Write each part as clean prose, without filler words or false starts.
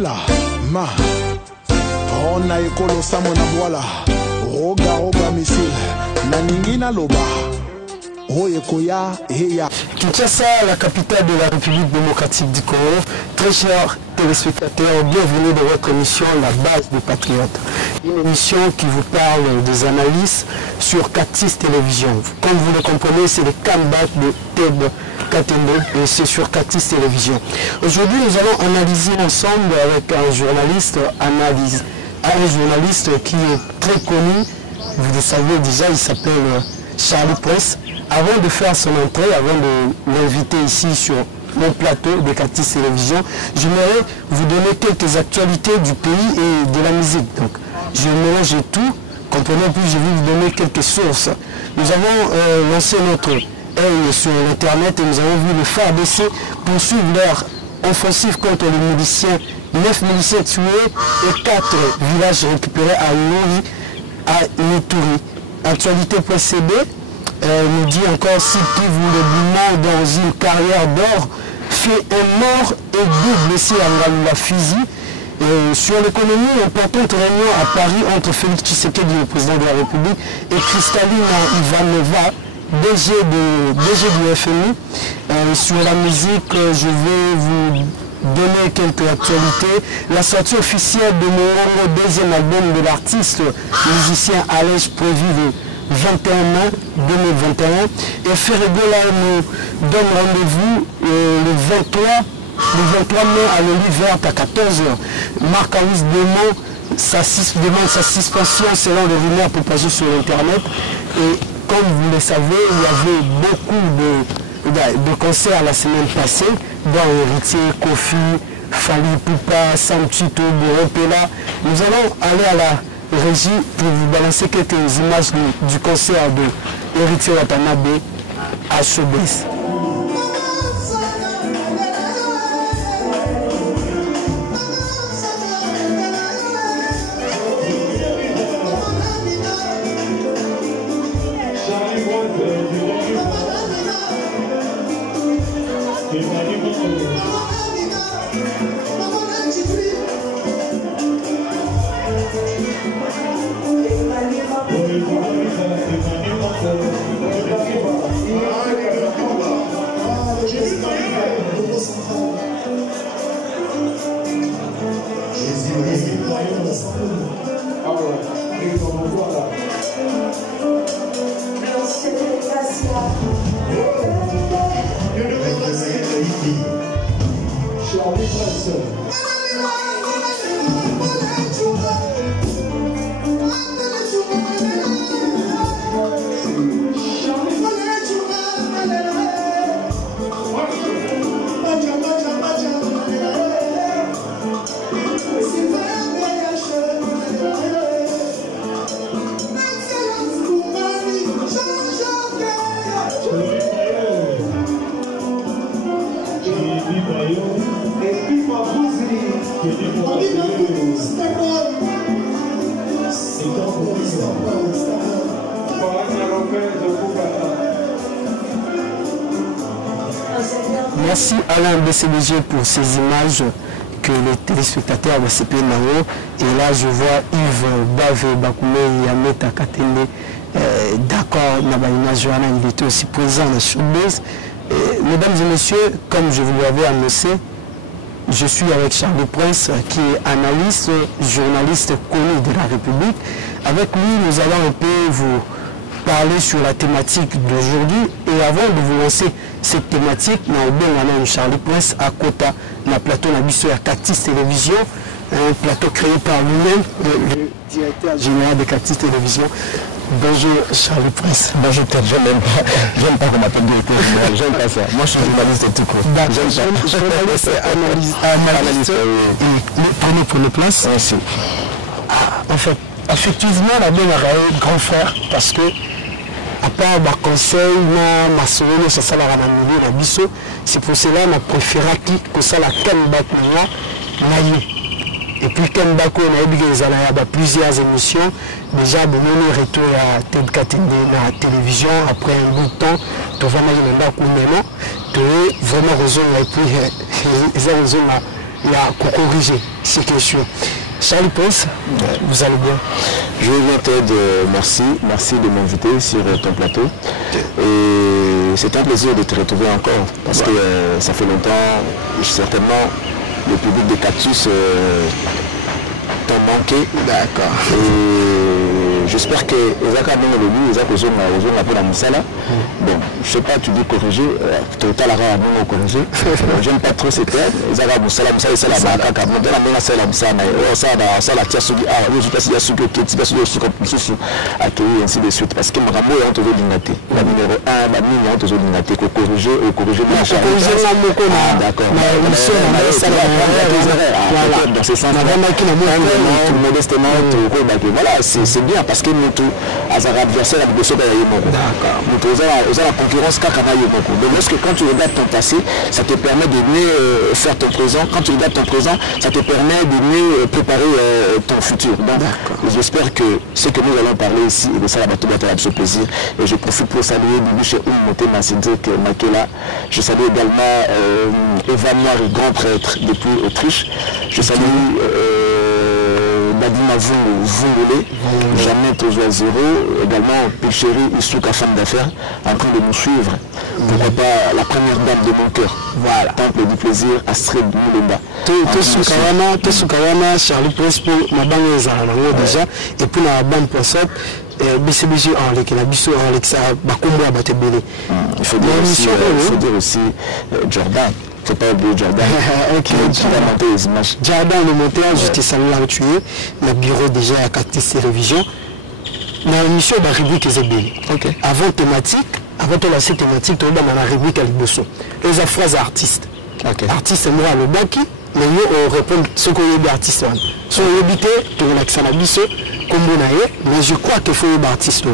Lela, ma, on a ekolo samona boala, roga misil, naningina loba, oyekoya, heya. Kinshasa, la capitale de la République démocratique du Congo. Très chers téléspectateurs, bienvenue dans votre émission La base des patriotes. Une émission qui vous parle des analyses sur Cactus Télévision. Comme vous le comprenez, c'est le comeback de Teb Katende et c'est sur Cactus Télévision. Aujourd'hui, nous allons analyser ensemble avec un journaliste qui est très connu. Vous le savez déjà, il s'appelle Charlie Prince. Avant de faire son entrée, avant de l'inviter ici sur mon plateau de Cactus Télévision, j'aimerais vous donner quelques actualités du pays et de la musique. Donc, je mélange tout, comprenez, puis je vais vous donner quelques sources. Nous avons lancé notre œil sur l'Internet et nous avons vu les FARDC poursuivre leur offensive contre les miliciens. 9 miliciens tués et 4 villages récupérés à Lori, à Nituri. Actualité précédée. Nous dit encore si le bilan dans une carrière d'or fait un mort et 2 blessés à la fusil. Sur l'économie, importante réunion à Paris entre Félix Tshisekedi, le président de la République, et Kristalina Ivanova, DG du FMI. Sur la musique, je vais vous donner quelques actualités. La sortie officielle de mon deuxième album de l'artiste musicien Alès prévu 21 mai 2021 et Ferregola nous donne rendez-vous le 23 mai à l'Olive à 14h. Marc Alice demande sa suspension selon les rumeurs propagées sur Internet. Et comme vous le savez, il y avait beaucoup de concerts la semaine passée dans Héritier, Kofi, Fali Poupa, Sam Chito, Boropela. Nous allons aller à la régie pour vous balancer quelques images du concert de Héritier Watanabe à Showbiz. Merci Alain BCDG pour ces images que les téléspectateurs vont se payer là-haut. Et là, je vois Yves Bave Bakoumé Yameta Katende. D'accord, il était aussi présent dans Showbiz. Mesdames et messieurs, comme je vous l'avais annoncé, je suis avec Charlie Prince, qui est analyste, journaliste connu de la République. Avec lui, nous allons un peu vous parler sur la thématique d'aujourd'hui. Et avant de vous lancer cette thématique, nous avons Charlie Prince à Kota, dans le plateau de Cactus Télévision, un plateau créé par lui-même, le directeur général de Cactus Télévision. Bonjour Charlie Prince. Bonjour, j'aime pas qu'on m'appelle directeur général, j'aime pas ça. Moi je suis journaliste et tout court. Journaliste et analyste. Et prenez place. Merci. En fait, effectivement, la bonne est grand frère parce que à part le conseil, c'est pour cela que je préfère que ça la et puis quand on a plusieurs émissions, déjà on retour à Ted Katende à la télévision après un bout de temps, tu vas vraiment raison et puis ils ont raison il y a pour corriger ces questions. Charlie Prince, vous allez bien? Je vais bien Ted, merci de m'inviter sur ton plateau. Et c'est un plaisir de te retrouver encore parce que ça fait longtemps, certainement le public de Cactus t'ont manqué. D'accord. Et j'espère que les gens ont le but, les gens ont appris la Moussala. Bon, je sais pas, tu dis corriger, total à nous corriger. J'aime pas trop ces termes. Les gens ont Moussala, c'est la baraka, quand on a c'est la Moussala, ça la tia sugi, je passe il y a sugi qui est passé sur sous accueillir ainsi de suite parce que Marambo est en toujours d'ignaté. La numéro 1, la mine est en toujours d'ignaté, corriger ou corriger mon chat. D'accord. Dans ce sens, modestement, voilà, c'est bien parce que nous, à adversaire, nous sommes la concurrence donc lorsque quand tu regardes ton passé, ça te permet de mieux faire ton présent. Quand tu regardes ton présent, ça te permet de mieux préparer ton futur. Donc j'espère que ce que nous allons parler ici, et de ça, va être ce plaisir. Et je profite pour saluer Bibi Oumoté Massidek Makela. Je salue également Evan Noir, grand prêtre depuis Autriche. Je salue Nadima Vungolé, Jamais Tozoa Zéro, également Péchéri Issouka, femme d'affaires, en train de nous suivre. Pourquoi pas la première dame de mon cœur. Voilà. Temple du plaisir, Astrid Moulenda. Tosukawana, Charlie Prince, ma banque déjà, et puis la banque Poissot. BCBG en l'équipe, la Bissot en l'équipe, Bakumbo a battu Bélé. Il faut dire aussi Jordan. Il ne faut pas oublier Jordan. Jordan, le monteur, j'étais salué à tuer. Le bureau déjà à Cactus Télévision. La mission de la rubrique est Bélé. Avant thématique, avant de lancer thématique, tu as la rubrique à l'Ibosson. Les phrases artistes. Artiste, moi, le baki, mais nous, on répond ce qu'on y a d'artiste. Si on y a tu as l'accent à Bissot. Mais je crois qu'il faut un artiste.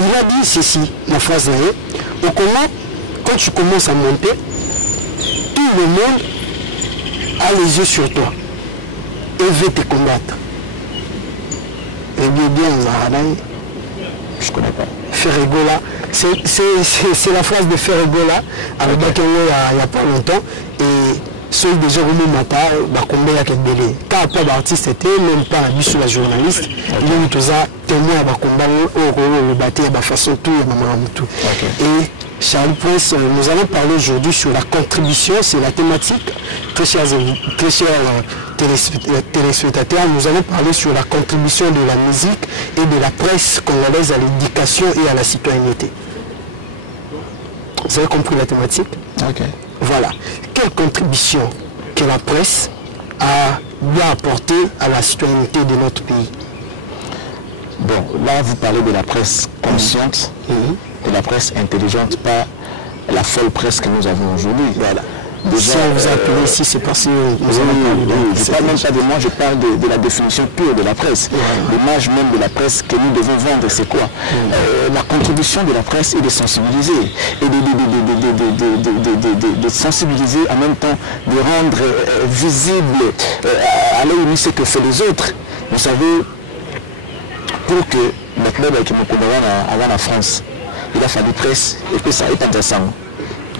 Il a dit ceci, la phrase là, quand tu commences à monter, tout le monde a les yeux sur toi et veut te combattre. Et bien, je ne connais pas. Ferregola, c'est la phrase de Ferregola, avec laquelle il n'y a pas longtemps. Et ceux des gens qui m'ont combien il y a belé. Quand pas d'artiste était, même pas la sur la journaliste, il y a eu tout ça, témoin à combat au bâti à façon tout et et Charlie Prince, nous allons parler aujourd'hui sur la contribution, c'est la thématique. Très chers téléspectateurs, nous allons parler sur la contribution de la musique et de la presse congolaise à l'éducation et à la citoyenneté. Vous avez compris la thématique? Voilà. Quelle contribution que la presse a bien apporté à la citoyenneté de notre pays? Bon, là vous parlez de la presse consciente, de la presse intelligente, pas la folle presse que nous avons aujourd'hui. Voilà. Déjà, si on vous appelle ici, c'est parce que nous allons parler je ne parle même pas de moi, je parle de la définition pure de la presse. L'image même de la presse que nous devons vendre, c'est quoi? La contribution de la presse est de sensibiliser. Et de sensibiliser en même temps, de rendre visible à l'œil ce que fait les autres. Vous savez, pour que maintenant, avec mon commandant avant la France, il a fallu presse et que ça est intéressant.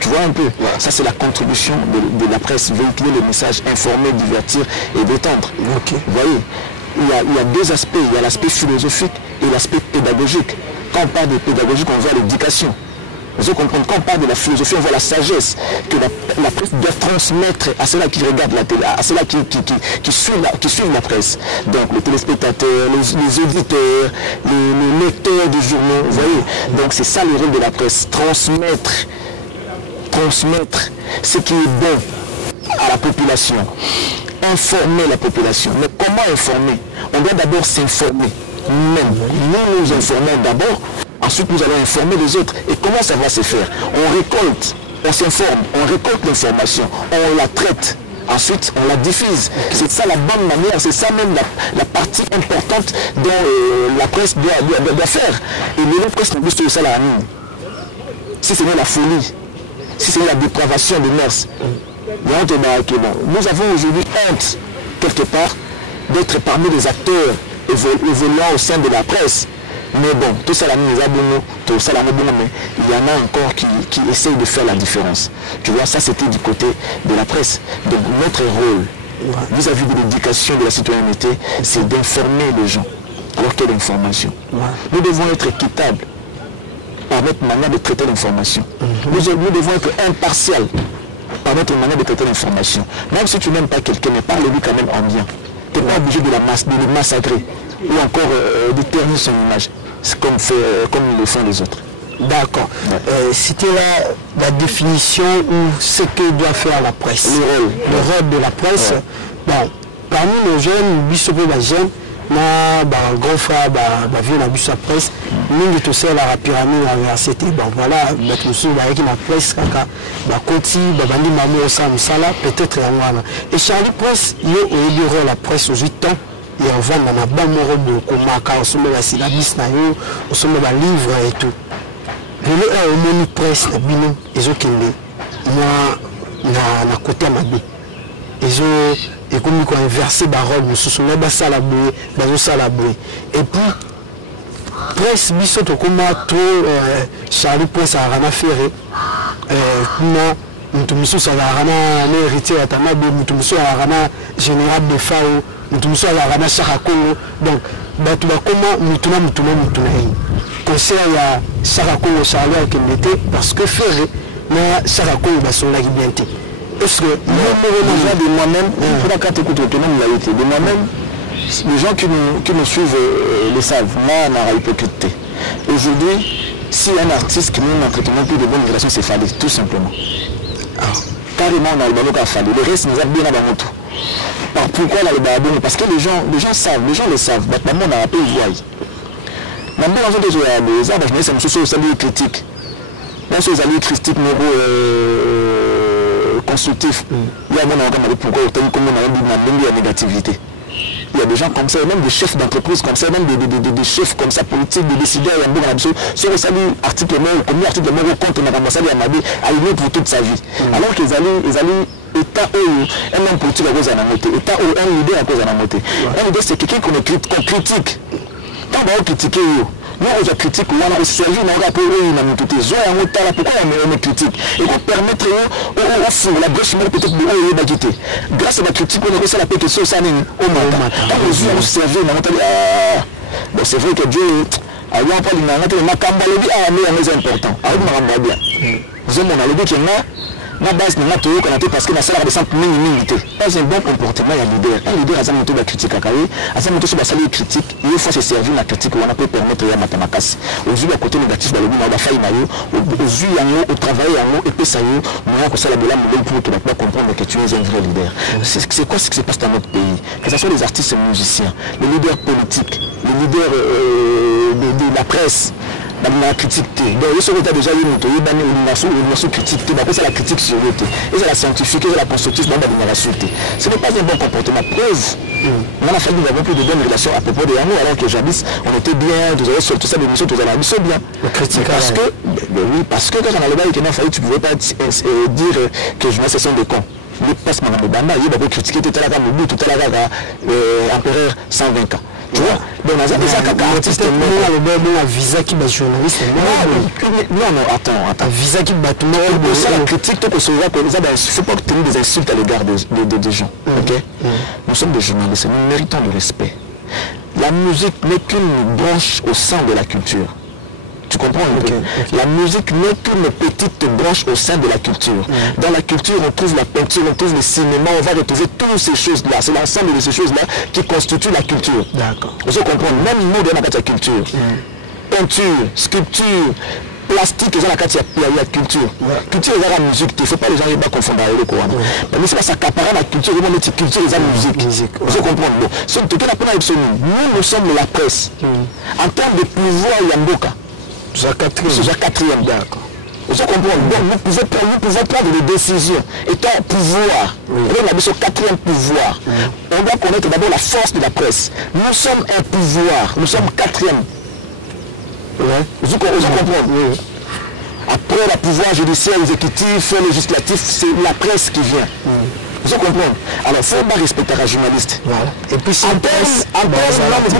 Tu vois un peu, ça c'est la contribution de la presse, véhiculer les messages, informer, divertir et détendre. Vous voyez, il y a deux aspects, il y a l'aspect philosophique et l'aspect pédagogique. Quand on parle de pédagogique, on voit l'éducation. Vous allez comprendre, quand on parle de la philosophie, on voit la sagesse que la presse doit transmettre à ceux-là qui regardent la télé, à ceux-là qui suivent la presse. Donc les téléspectateurs, les auditeurs, les lecteurs des journaux, vous voyez. Donc c'est ça le rôle de la presse, transmettre ce qui est bon à la population, informer la population. Mais comment informer? On doit d'abord s'informer. Nous nous informons d'abord, ensuite nous allons informer les autres. Et comment ça va se faire? On récolte, on s'informe, on récolte l'information, on la traite. Ensuite, on la diffuse. C'est ça la bonne manière, c'est ça même la partie importante dont la presse doit faire. Et les presse n'a plus tout ça la mine. Si ce n'est la folie, si c'est la dépravation de mœurs, nous avons aujourd'hui honte, quelque part, d'être parmi les acteurs évoluant au sein de la presse. Mais bon, tout ça, il y en a encore qui essayent de faire la différence. Tu vois, ça c'était du côté de la presse. Donc notre rôle vis-à-vis de l'éducation de la citoyenneté, c'est d'informer les gens. Alors quelle information? Nous devons être équitables par notre manière de traiter l'information. Nous devons être impartials par notre manière de traiter l'information. Même si tu n'aimes pas quelqu'un, mais parle-lui quand même en bien. Tu n'es pas obligé de le massacrer ou encore de ternir son image. C'est comme le font les autres. D'accord. C'était la définition ou ce que doit faire la presse. Le rôle de la presse. Bon, parmi nos jeunes, bisopo ba jeunes, na grand frère vieux na biso presse, mingi to sel la pyramide à l'université. Bon voilà, mettre nous sur avec la presse kaka ba koti ba bandi mamu ça musala peut-être wana. Et Charlie Presse, il est la presse aux 8 ans. Et on va dans la bonne de Komaka, on se met la syllabus, on se met la livre et tout. Le moni presse, la bino, ils ont kende. Na côté mabé. Ils ont comme qu'on inversé barol, nous se sont là ça la bouée, dans ça la bouée. Et puis presse biso to koma trop Charlie Presse a rana ferré. Comment mutumiso ça a rana héritier à tamabe, mutumiso a rana général de Fao. Mutumiso a rana Chaka Congo. Donc batu ba koma mutuna. Conseil à Chaka Congo Charlie a kende parce que ferré na Chaka Congo ba son la bien. Parce que de moi-même, de moi-même, les gens qui nous suivent le savent, moi, on a hypocrité. Aujourd'hui, si un artiste qui nous a traitement plus de bonnes relations, c'est fallu, tout simplement. Carrément, on a le ballon qui a fallu. Le reste, nous a bien à moto. Pourquoi on a le ballon? Parce que les gens savent, le savent. Maintenant, on a appelé le voile. Maintenant, on a des gens qui sont des critiques. Dans ces alliés critiques, constructif, il y a pourquoi on a la négativité. Il y a des gens comme ça, même des chefs d'entreprise comme ça, même des chefs comme ça, politiques, des décideurs, il y a beaucoup d'absolu. Si on salue article comme article contre l'ambassade Yamabé, aligné pour toute sa vie. Alors qu'ils allaient État où un homme politique à cause de la montée, État où un leader à cause de la montée. Un leader, c'est quelqu'un qu'on critique. Quand on va critiquer, nous on critique, on a servi, on a rappelé, on a mis tout les oeufs, pourquoi on critique? Et qu'on permettre au fond, la brèche peut-être de haut et quitter. Grâce à la critique, on a réussi à la paix que ça n'est au matin. Quand les yeux ont servi, on a dit, c'est vrai que Dieu, alors on parle de mais c'est important. Alors on a bien. Vous avez mon allégué qui est là. La base n'est pas tout parce que la salle a des centres minimité. C'est un bon comportement, il y a un leader. Un leader a sa moto de critique à Kawi, a sa moto sur la salle de critique, il faut se servir la critique, on a pu permettre à Matamakas. Aux yeux du côté négatif, dans le monde, on a failli maillot, aux yeux, au travail, et puis ça y est, on a que ça la bola pour que l'on comprendre que tu es un vrai leader. C'est quoi ce qui se passe dans notre pays? Que ce soit les artistes et les musiciens, les leaders politiques, les leaders de la presse. La critique, donc il serait déjà eu une notion critique, c'est la critique sur l'autre, et c'est la scientifique, et c'est la constructive, la suite. Ce n'est pas un bon comportement. Preuve, on a fallu nous avons plus de bonnes relations à propos de nous, alors que j'habite, on était bien, nous avons sur tout ça, l'émission, tout ça, la mission bien. Parce que quand on a le bail qui n'a fallu, tu ne pouvais pas dire que je me sens de con. Le passe madame Obama, il y a beaucoup critiqué tout à l'heure, tout à l'heure, empereur 120 ans. Tu vois, donc on a des artistes un visa qui bat journaliste. Non, attends. Visa qui bat tout le monde. C'est la critique que il ne faut pas tenir des insultes à l'égard des gens. Nous sommes des journalistes, nous méritons le respect. La musique n'est qu'une branche au sein de la culture. Tu comprends un peu? La musique n'est qu'une petite branche au sein de la culture. Dans la culture, on trouve la peinture, on trouve le cinéma, on va retrouver toutes ces choses-là. C'est l'ensemble de ces choses-là qui constituent la culture. D'accord. Vous comprenez? Même nous, dans la culture. Peinture, sculpture, plastique, il y a la culture. Culture, il y a la musique. Il ne faut pas les gens ne confondre avec le Coran. Mais c'est pas ça qu'apparemment la culture, il y a la culture, il y a la musique. Vous comprenez? Nous sommes la presse. En termes de pouvoir, il y a Mboka. C'est la quatrième, d'accord. Vous comprenez? Donc nous pouvons prendre des décisions. Étant pouvoir, on a ce quatrième pouvoir. On doit connaître d'abord la force de la presse. Nous sommes un pouvoir, nous sommes quatrième. Vous comprenez? Après le pouvoir judiciaire, exécutif, législatif, c'est la presse qui vient. Vous comprenez? Alors, il faut pas respecter un journaliste. Et puis, si en presse,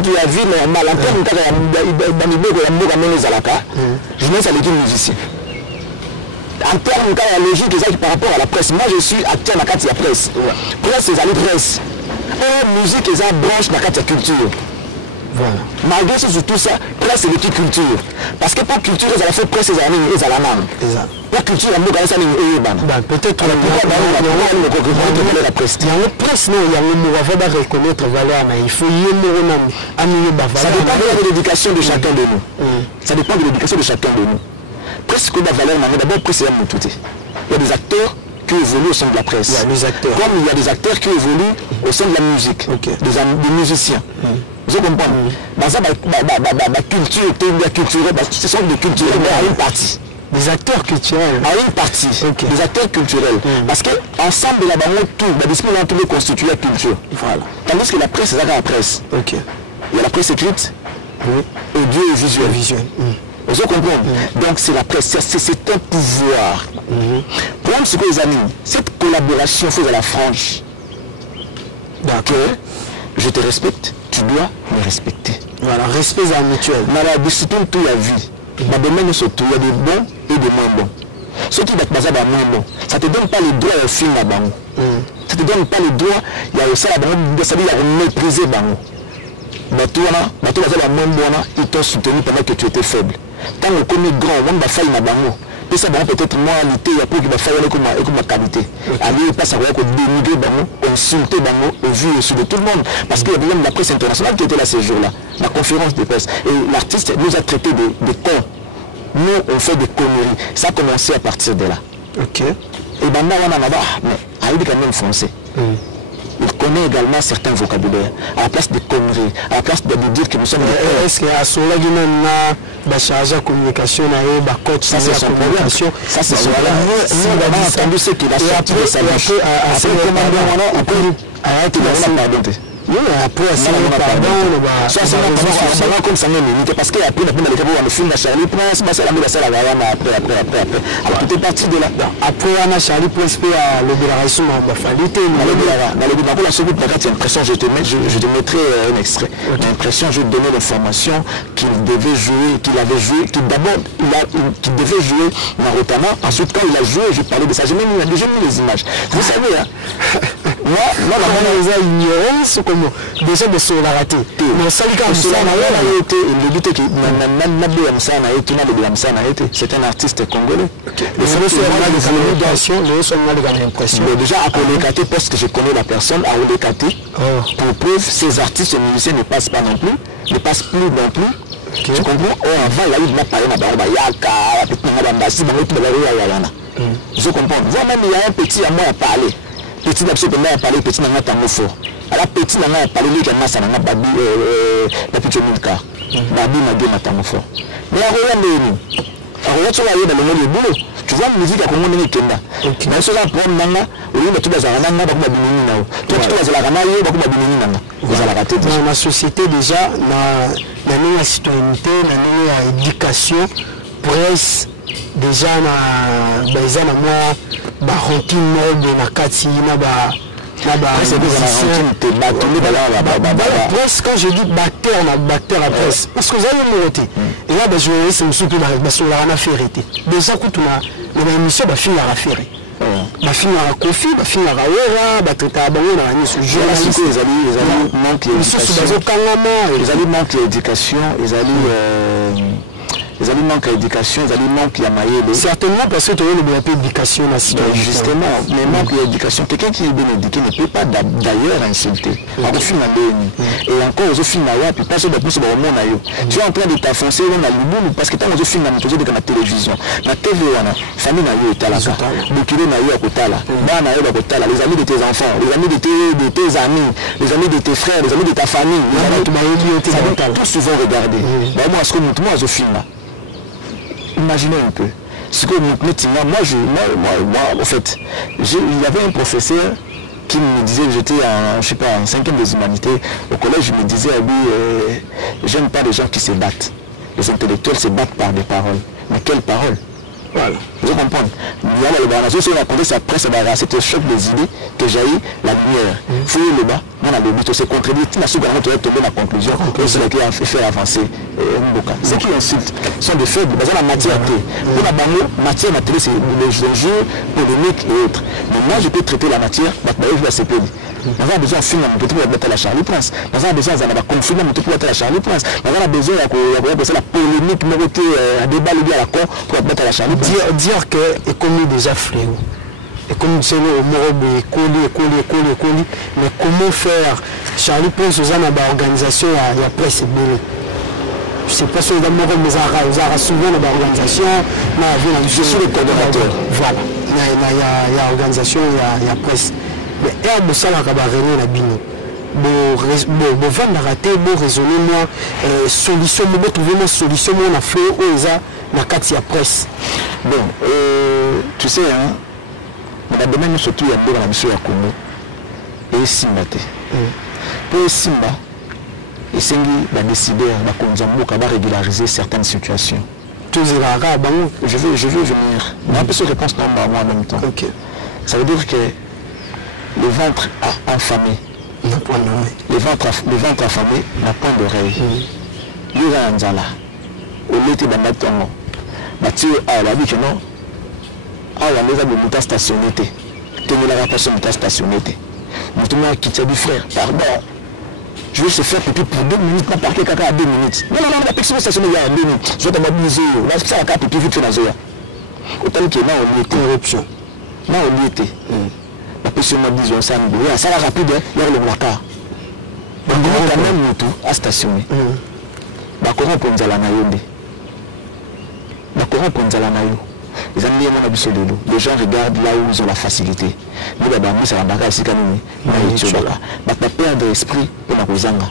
tu as vu normal, en termes de journaliste à l'équipe musicien. en termes de la logique par rapport à la presse. Moi, je suis acteur dans la presse. Presse, c'est la presse. Et musique, c'est la branche dans la culture. Voilà. Malgré tout ça, presse, c'est l'équipe culture. Parce que pour culture, ils ont fait presse, ils ont la langue. Pour culture, ils ont ça, peut-être la presse. Il y a une presse, non, il y a un mot avant de reconnaître valeur, mais il faut y avoir. Ça dépend de l'éducation de chacun de nous. Ça dépend de l'éducation de chacun de nous. Presque la valeur, d'abord, presse, c'est un tout. Il y a des acteurs qui évoluent au sein de la presse. Il y a des acteurs. Comme il y a des acteurs qui évoluent au sein de la musique, des musiciens. Vous comprenez? Dans ça, la culture culturelle, ce sont des culturels, mais à une partie. Des acteurs culturels. À une partie. Des acteurs culturels. Parce qu'ensemble, là-bas, tout, la discipline tout le constitue la culture. Voilà. Tandis que la presse, c'est ça la presse. Il y a la presse écrite, audio et visuel. Vous comprenez? Donc c'est la presse, c'est un pouvoir. Pour ce que les amis, cette collaboration faite à la franche. Donc, je te respecte, tu dois me respecter. Voilà, respect mutuel. Dans la discipline, tout la vie. Dans le domaine surtout, il y a des bons et des moins bons. Ceux qui sont moins bons, ça ne te donne pas les droits au film là-bas. Ça ne te donne pas les droits, il y a aussi là-bas, il y a mépriser là-bas. Ils t'ont soutenu pendant que tu étais faible. Quand on connaît grand, on va faire une bango. Et ça va peut-être moi lutter pour qu'il va faire une qualité. Aller pas savoir qu'on dénigrer bango, insulter bango au vu et au de tout le monde. Parce qu'il y a même la presse internationale qui était là ces jours-là, la conférence de presse. Et l'artiste nous a traité de cons. Nous, on fait des conneries. Ça a commencé à partir de là. Et maintenant, on en a mais Aïd quand même français. Il connaît également certains vocabulaires, à la place de conneries, à la place de dire que nous sommes des... Est-ce qu'il y a cela qui m'a chargé la communication, coach, ça c'est son problème. Ça c'est son problème. Nous avons entendu ce qu'il a sorti de sa bouche. Oui, après, c'est pardon, comme ça, parce qu'après, on a film de Charlie Prince, c'est la après. Alors, tout est parti de là. Après, on a Charlie Prince, à l'obération, on va faire l'été. Dans la seconde partie, l'impression, je te mettrai un extrait. L'impression, je donnais l'information qu'il devait jouer, qu'il avait joué, qu'il devait jouer Narutama. Ensuite, quand il a joué, je parlais de ça. J'ai mis les images. Vous savez, hein? Moi, on a ignoré ce comment déjà de se la rater. Mais ça lui comme ça, c'est un artiste congolais. Déjà à Kolekate, parce que je connais la personne, à Kolekate, pour preuve, ces artistes et musiciens ne passent pas non plus, ne passent plus non plus. Tu comprends? Avant, il y a eu de la parole, je comprends. Moi-même, il y a un petit à moi à parler. Petit absolument à parler, petit n'a pas fort. Alors petit n'a pas parlé, lui qui a n'a pas babi, la petite minka. Babi m'a dit n'a fort. Mais à regarder, tu vas aller dans le monde du boulot. Tu vois la musique à comment on est kenda. Mais ce genre pour nanga, au lieu de tout les arana, n'a pas babini nao. Tout les arana, il y a beaucoup babini nanga. Vous allez rater. Dans la société déjà, la citoyenneté, la éducation, presse. Déjà na moi routine de na kati na presse. Quand je dis bactère à presse parce que vous avez monté et là je vais c'est monsieur qui va sur la faire déjà quand on a émission va finir à faire va finir à Kofi va finir à Wera va traiter à bango na ni ce jour là les amis manque l'éducation les amis manquent d'éducation, les amis manquent de certainement parce que tu as une éducation nationale. Justement, mais manque d'éducation. Quelqu'un qui est bien éduqué ne peut pas d'ailleurs insulter. Et encore aux films à puis pas sur le plus au monde. Tu es en train de t'enfoncer dans la lumière parce que tu as aux films à la télévision. La TV, famille n'a eu à la Bukile n'a eu à Kotala. Ban n'a eu à Kotala. Les amis de tes enfants, les amis de tes amis, les amis de tes frères, les amis de ta famille. Les amis tous souvent regarder. Moi, ce que moi, je filme. Imaginez un peu. Ce que moi, en fait, il y avait un professeur qui me disait, j'étais en 5e des humanités, au collège, je me disais, j'aime pas les gens qui se battent. Les intellectuels se battent par des paroles. Mais quelles paroles? Voilà. Vous comprenez? Il y a le balance, on a compté sa presse, c'était choc des idées que j'ai eu la lumière. Fouillez le bas, on a le but, c'est contredit, la seconde, on doit tomber dans la conclusion, et c'est là qui a fait faire avancer Mboka. Ceux qui insultent sont des faibles, mais on a matière. On a bango, matière, c'est les enjeux polémiques et autres. Mais moi, je peux traiter la matière, je vais se payer. Nous avons besoin de filmer mon petit pour battre la Charlie Prince. Nous avons besoin de confirmer mon petit pour battre la Charlie Prince. Nous avons besoin de la polémique, un débat à la con pour battre la Charlie Prince. Dire que l'économie déjà fléau. L'économie c'est le morobe, écoli. Mais comment faire Charlie Prince aux organisation il y a presse belle. Je ne sais pas si on a souvent dans l'organisation, je suis le coordonnateur. Voilà. Il y a organisation, il y a presse. Mais il y a ça qui a réuni la bino. Bon, vendre raté, bon raisonner moi, solution, bon trouver une solution, on a fait où ça, la carte il y a presse. Bon, tu sais, hein, la domaine surtout il y a deux dans la mission à Congo et Simba. Pour Simba, et Sengi va décider de régulariser certaines situations. Je veux venir. Mais un peu sur réponse non, moi en même temps. Okay. Ça veut dire que le ventre affamé, le ventre affamé n'a point d'oreille. Il y a un zala. Au lieu de mettre en Mathieu a la vie que non. Ah, il y a des gens qui stationné. Tenez la personne qui stationné. Maintenant, qui t'a dit frère, pardon. Je vais se faire pipi pour 2 minutes, pas parquer caca à 2 minutes. Non, la personne stationné il y a 2 minutes. Je vais te mobiliser. Là, c'est ça la carte pipi vite fait dans Zoya. Autant que là, on y était. Éruption. Là, on y était. La personne m'a dit, ça va rapide, il y a le placard. Donc, on a quand même tout à stationner. Bakora pour nous à la naïonde. Bakora pour nous à la naïo. Les amis, les gens regardent là où ils ont la facilité. Nous, c'est la bagarre ici quand même. Ils ne perdre l'esprit pour la Kozanga.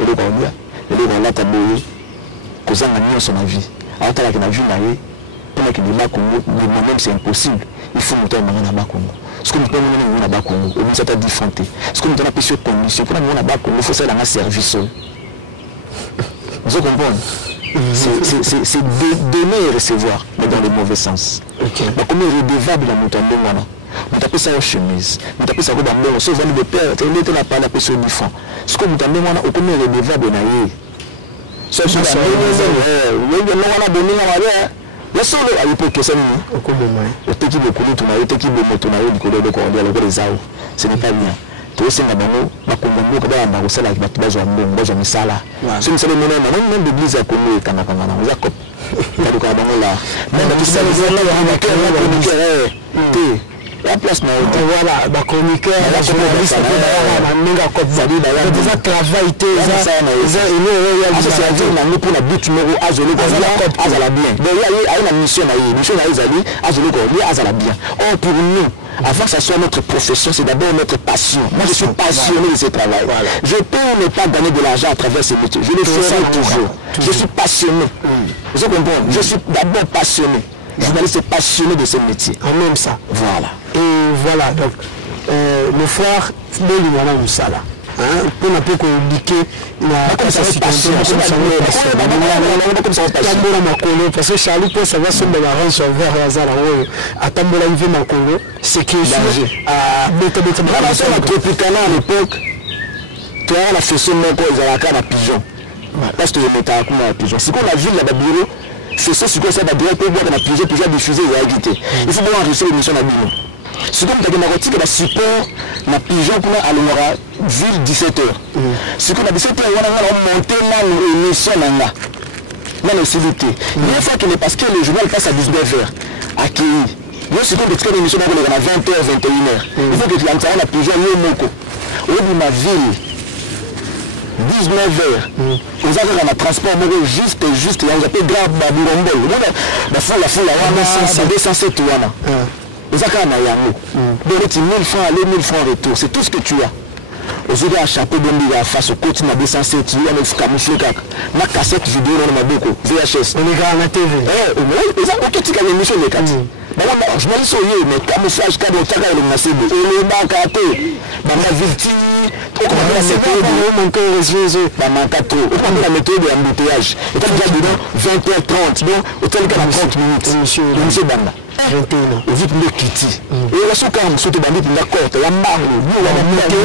Et le Gaudia, et le Gaudia Taboye, Kozanga n'y a son avis. Alors, tu as la vie, pour que les Congo, moi-même c'est impossible. Il faut monter un Bas Congo. Ce que nous avons un Bas Congo, on nous a différenté. Ce que nous avons sur condition, pour nous un Bas Congo, il faut faire un service. Vous comprenez? C'est donner et recevoir, mais dans le mauvais sens. Comme il est redevable dans mon temps, on appelle ça une chemise, on appelle ça un bon, sauf que le père, il était là par la personne du fond. Ce que nous avons dit, on est redevable dans le sauf que on a donné la seule à l'époque que c'est nous. Au petit beaucoup de tournailles, au petit beaucoup de tournailles, du côté de Cordia, le côté des AO, ce n'est pas bien. Tout ce qui est dans le Congo, c'est là qui va te baser en misala. Si nous sommes même l'église à Congo et Kanaka, nous avons la place voilà, la chroniqueur, la journaliste, la déjà travail, pour la but numéro à bien. Il y a une mission à bien. Or, pour nous, avant que ça soit notre profession, c'est d'abord notre passion. Moi, je suis passionné de ce travail. Je peux ne pas gagner de l'argent à travers ce métier. Je le ferai toujours. Je suis passionné. Vous comprenez? Je suis d'abord passionné. Journaliste passionné de ce métier. En même ça. Voilà. Et voilà, donc, le frère Bélimana Moussala. Pour ne pas communiquer, parce que Charlie peut savoir son de la range vers Lazare à Tambola Yves Makolo, c'est que à Tropicana à l'époque, tu as la façon de ils ont la pigeon. Parce que je mettais à la pigeon. C'est qu'on a vu là-bas bureau. C'est ça, c'est quoi ça va directement voir la pigeon, puis diffuser et agiter. Il faut bien enregistrer l'émission à Bino. C'est comme tu as dit que le support, la pigeon, à l'hora, ville 17h. C'est comme à 17h, on a monté l'émission là. Dans les civilités. Une fois que parce que le journal passe à 19h, accueilli. Moi, c'est comme de l'émission à 20h, 21h. Il faut que tu aies la pigeon, au bout de ma ville. 19h, ils avaient un transport juste, et on appelle grave Baburombol. La foule, c'est 207 Touana. Ils avaient un yango. Donc, 1000 francs aller, 1000 francs retour. C'est tout ce que tu as. Aux yeux à chapeau de face au côté de 207, il y a un camouflé. Ma cassette vidéo, on a beaucoup. VHS. On est à la TV. Ils ont beaucoup de émissions de 4. Je me dis, mais camouflage, cadre, le Macédo, et le Bakate. banga victime la méthode d'embouteillage. Et quand déjà dedans 20h30, bon, au tel cas 30 minutes. Monsieur Banda. 21 ans. Vous êtes le Kitty. Et la souka, on saute bandit pour la côte, la marne, nous, la météo,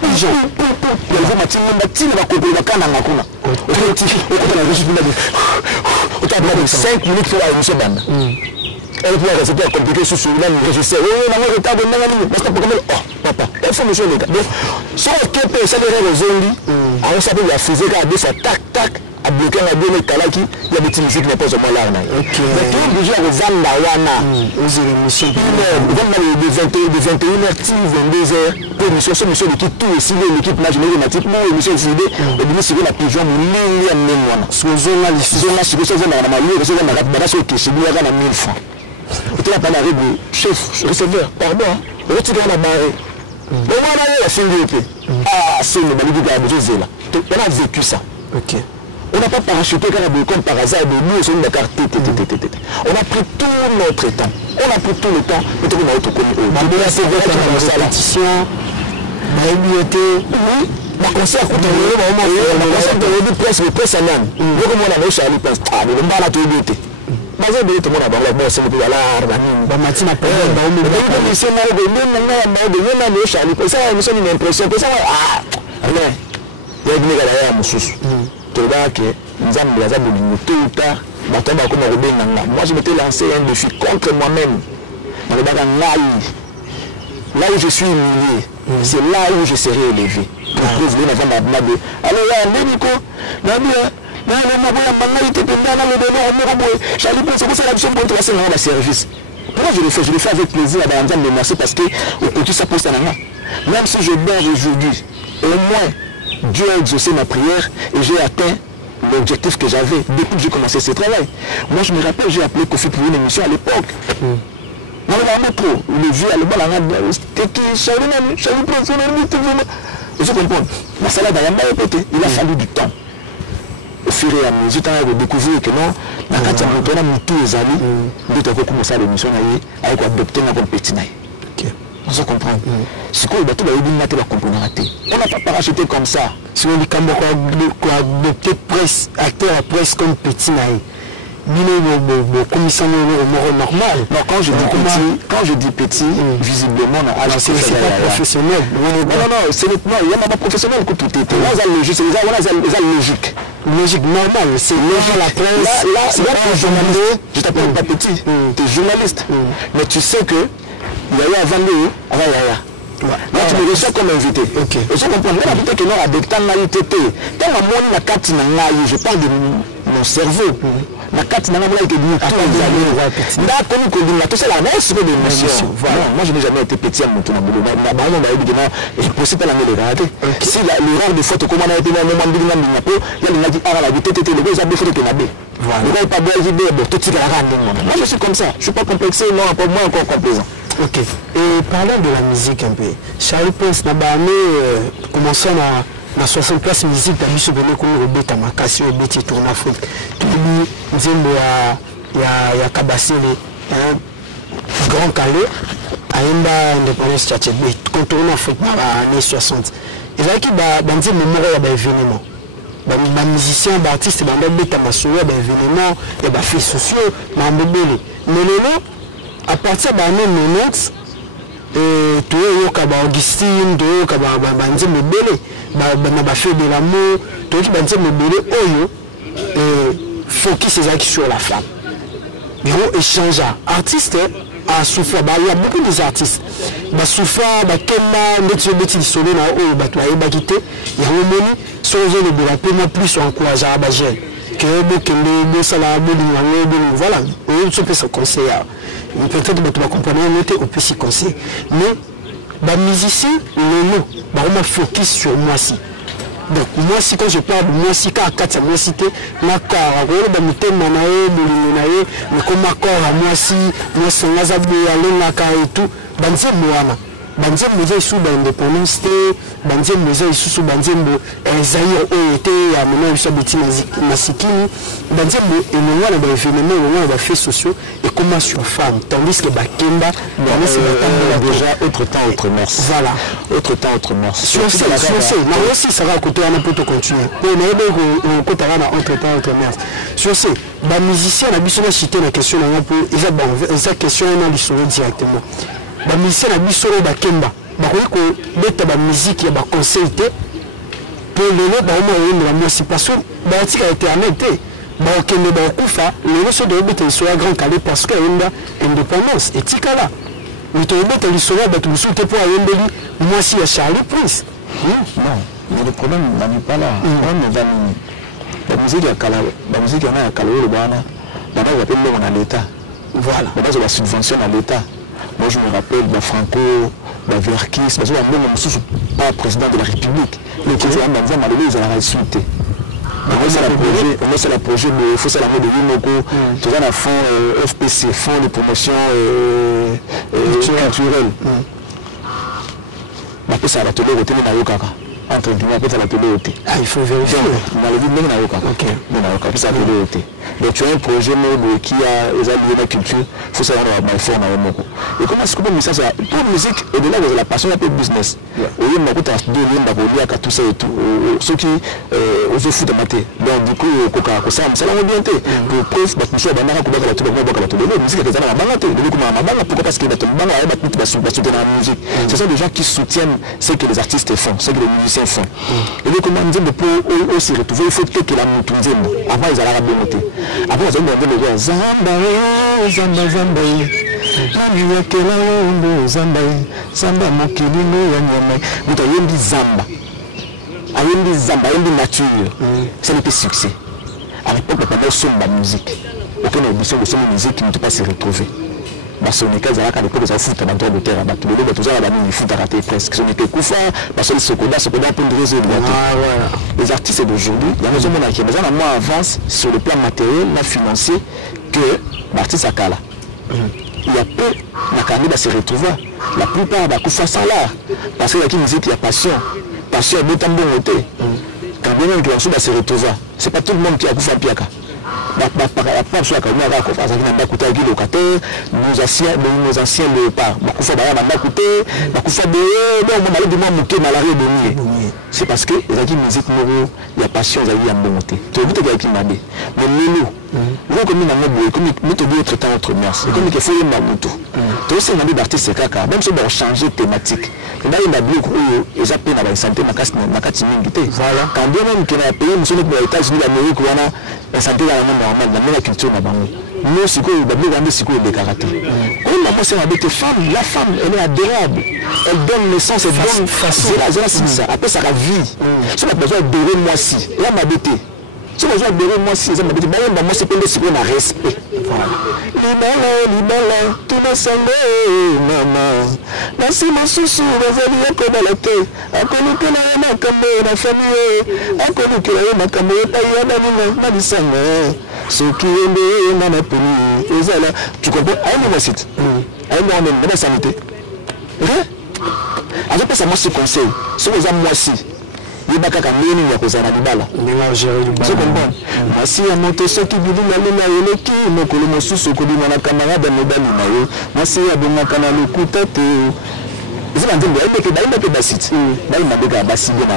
pigeon. Il y a des matines, la coupe, la canne à ma couna. Au tas de 5 minutes pour la monsieur Banda. Elle peut rester compliqué sur celui-là, je sais. Oui, maman, je t'ai donné la ligne. Parce que pour oh, papa, il faut me jouer l'État. Donc, si on peut ça déjà les zones, on s'appelle la physique à deux fois, tac, tac, à bloquer la bonne Kalaki, il y a des petits musiques qui n'est pas seulement là. Ok. Mais tout le déjà aux âmes d'Awana, aux émissions de 21h, 22h, pour l'émission, c'est l'émission de qui tout est signé, l'équipe nationale, l'équipe, l'émission est signée, et bien c'est la pigeon, l'île, à mémoire. Sur la zone là, les zones là, c'est que ça, on a la maillot, c'est qu'on a la barrage qui est chez nous, on a 1000 francs. Et tu as parlé avec le chef, receveur, pardon, tu as la barrée. On a la fin de l'épée. Ah, c'est le Mali qui a besoin de là. On a vécu ça. Ok. On n'a pas parachuté comme par hasard, nous, on a carte. On a pris tout notre temps. On a pris tout le temps. Et on a autoconnu. On a fait la répétition. La bibliothèque. Oui. Le concert, on a fait le presse à l'âme. On a fait Charlie Prince. Ah, mais on va la trouver. Mas eu direito mona bangla boa sempre lá ba matina pe ba o me se na go na no shali ko sai mo so ni impression ko sai ale ya gni ga ya mususu to ba ke nzambe ya zabu ni tuta ba to ba ko mo benga nga moi je m'étais lancé un défi contre moi-même na ba là où je suis humilié c'est là où je serai élevé pour prouver na vamba mabe alors là ndiko na bien service. Pourquoi je le fais? Je le fais avec plaisir à me merci parce que tout ça pose à même si je dors aujourd'hui, au moins Dieu a exaucé ma prière et j'ai atteint l'objectif que j'avais depuis que j'ai commencé ce travail. Moi je me rappelle, j'ai appelé Kofi pour une émission à l'époque. Il a fallu du temps. Au fur et à mesure, on a découvert que non, la carte on a mis tous les amis, de te commencer à l'émission avec adopter comme petit naï. On se comprend. Ce qu'on a tout on n'a pas parachuté comme ça. Si on dit qu'on a adopté presse, acteur à presse comme petit naï. Commission normal. Non, quand je dis petit, visiblement, c'est pas professionnel. Non, il n'y a pas professionnel que tout était. Là, c'est logique. Logique normale, c'est la presse. Là, tu es journaliste. Je t'appelle pas petit, tu es journaliste. Mais tu sais que il y a eu avant là, tu me reçois comme invité. Et je comprends bien l'invité que nous avons adopté en ITT. Tellement la carte, je parle de mon cerveau. La carte n'a pas été dit tout les années. Tout ça, la reste de l'émission. Moi, je n'ai jamais été petit à mon tour. Je ne possible pas la rater. Si l'erreur de faute, comment on a été dans le moment de l'Inapo, il y a dit, ah, la vitesse était le gros abus de Kenabé. Voilà. Pas de idée, tout est moi, je suis comme ça. Je ne suis pas complexé, non, pas moi encore complaisant. Ok. Et parlons de la musique un peu. Charlie Prince n'a pas commencé à. Na 60 places musique ta biso bene ko robeta makasi obeti tourna Afrique tubi nzembo ya Kabasele Grand Calais aimba indépendance tchatchebe ko tourna Afrique ba années 60 ezaki ba nzembo moko ya ba événement ba musiciens ba artistes ba beta masolo ba événement et ba faits sociaux na mbobele mais lelo à partir de l'année 90 tu es Kaba Augustine, tu es Kaba Banze Mebele, Banaba fait de l'amour, tu es Banze Mebele, Oyo, focus sur la femme. Il faut échanger. Artiste a souffert, il y a beaucoup d'artistes. Il a souffert, il y a des solo, il y a des quitté, il y a des moments, sans le rappeler, plus encourager à Bagel. Voilà, on peut se conseiller. Peut-être que tu vas comprendre, on peut s'y conseiller. Mais les musiciens, on a focus sur moi si. Donc, moi si quand je parle de moi si, quand moi si, ma corps, mais comme ma corps à moi si, moi c'est Nazabé, et tout, c'est moi. banzembo eza isu baindépendance te banzembo eza isusu banzembo zaire oyo te ya mona biso abeti masikini banzembo elongwa na baévénement elongwa na bafait sociaux ekoma sur femme tandis que bakemba déjà autre temps autre mœurs voilà autre temps autre mœurs sur ce na aussi ça va côté wana pour continuer pour na yebe ko kota wana autre temps autre mœurs sur ce ba musicien na biso na citer la question na pour eza question na lisolo directement ba musicien na biso ba kemba ba ko beta ba musique ya ba conseil te pour lelo ba mo yendo la musique parce que ba tika internet te ba okende ba kufa lelo so de beta lisolo ya grand calé parce que yenda indépendance etika là mais tu beta lisolo ba tu musu te pour yendeli moi si ya Charlie Prince non mais le problème n'est pas là la musique ya kala la musique ya kala le bana bana ya pembe on a l'état voilà bana la subvention à l'état. Moi je me rappelle Franco, Verkis, parce que même pas président de la République. Le président Manzan Malolo, ils ont insulté. Moi c'est le projet de faut la mode de Yimoko, tout ça à fond FPC, fonds de promotion culturelle. Après ça la télé retenue na Yokaka. Entre guillemets, après ça la télé ôté. Ah, il faut vérifier. On a le dit même na Yokaka. OK. Après ça la télé ôté. Donc tu as un projet qui a lié la culture, il faut savoir avoir fort dans le monde. Et comment est-ce que le message pour la musique et de là vous la passion un peu business. Au lieu de m'écouter deux lignes d'abord à tout ça et tout ceux qui osent foutre maté. Donc du coup coca ça la orienté pour preuve parce que je suis dans la coupe de tout le monde la télé musique des la bangaté de comment la bangaté pourquoi parce que la bangaté va soutenir la musique. Ce sont des gens qui soutiennent ce que les artistes font, ce que les musiciens font. Et donc comment dire pour se retrouver il faut que la montuze avant ils allaient bien monter. Après, on a dit le Zamba, Zamba, Zamba, Zamba, Zamba, Mokilingo, Yanyama. Vous avez dit Zamba. Ayembi Zamba, ayembi nature. Ça n'est pas succès. À l'époque, on parlait de la musique. Aucun audition de la musique qui ne peut pas se retrouver. Parce que à l'époque, ils ont foutu dans le terrain. Tout le monde, tout ça, ils foutent à rater presque. Ce n'est que Koufa, parce que le secondaire, pour une raison. Les artistes d'aujourd'hui, il y a un monde qui a moins avance sur le plan matériel, financier, que l'artiste à Kala. Il y a peu de se retrouver. La plupart de Koufa sont là. Parce qu'il y a une musique qui a passion. Passion est bien bon côté. Quand bien même que se retrouver, ce n'est pas tout le monde qui a Koufa Piaka. Nos anciens léopards, c'est parce que les musique il y a passion, il y a bonté. Mais nous, comme nous autre temps autre merci. Comme il faut tout ça on a d'artistes kaka, même si on changer thématique. Là il a ils appellent la santé voilà. Quand bien même qu'il y a un pays, nous les États-Unis d'Amérique, la santé dans le monde normal, dans la culture là-bas. Nous, c'est quoi le karaté. On femme, la femme, elle est adorable. Elle donne naissance, elle donne façon. Après ça la vie. Si on a besoin de moi si, là m'a bêté. Si on a besoin de moi si, ça m'a bêté. Moi c'est pour le respect. Libala, tout le sang, maman. Merci mon souci, vous avez comme la tête. A connu que la famille, a connu que la caméra, pas y a ce qui est dans la pays, tu comprends? À un site, à un moment, de la sanité. Après ça, moi, ce conseil, si vous avez moi si, il y a un mini à cause de la libala. Tu comprends? Voici un monté ce qui dit la luna et le qui, mon colombo sous ce que dit mon camarade, mon balina. Voici un bon canal au coup de tête. C'est un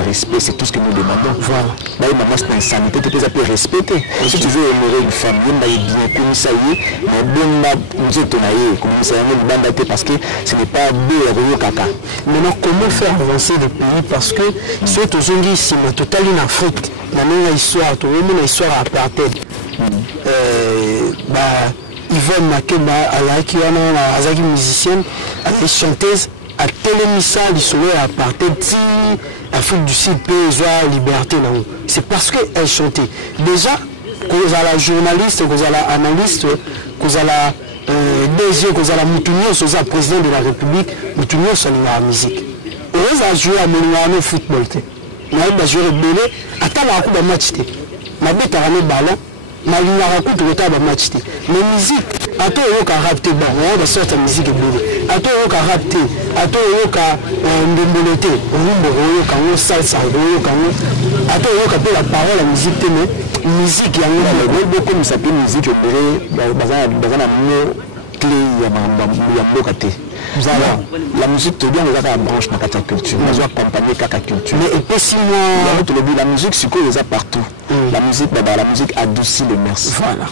respect, c'est tout ce que nous demandons. Voilà. C'est une sanité, tu peux respecter. Si tu veux honorer une femme, bien comme ça y est, parce que ce n'est pas beau caca. Maintenant, comment faire avancer le pays? Parce que c'est aux Zongi ici, mais total en Afrique, la histoire, une histoire à apartheid. Yvonne Makeba, elle est musicienne, elle est chanteuse. À télémissa l'histoire à partir de Afrique du Sud pays la liberté là c'est parce qu'elle chantait déjà quand vous avez la journaliste quand vous avez l'analyste quand vous avez la DG quand vous avez la Moutounio quand vous avez président de la République Moutounio c'est la musique vous avez joué à Moutounio football vous avez joué au belé attends la coupe de match ma bête a ramené ballon ma ligne à raconter le match mais musique ato oyoka rap te bon on va sortir musique ebele ato oyoka rap te ato oyoka ndombolo te rumbo oyoka ngo salsa oyoka ngo ato oyoka pe la parole la musique te mais musique yango beaucoup ça peut musique obere bazana mo clé ya mboka te. Voilà. La musique te dit on a la branche dans la culture. On doit accompagner la culture. Mais et puis si moi la musique c'est quoi les a partout. La musique adoucit le mers. Voilà.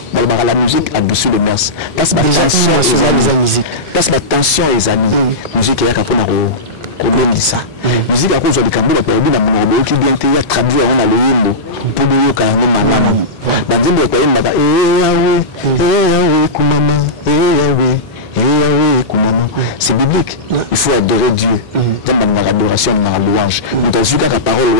La musique adoucit le mers. Parce que la tension les amis. Parce que la tension les amis. Musique il y a qu'à prendre au ça. Musique à cause de Kambila perdu dans mon robot qui vient te traduire on a le hymne pour le cas on manama. Bah dis moi quoi mata kumama c'est biblique. Il faut adorer Dieu. Dans l'adoration, dans la louange. Dans la parole,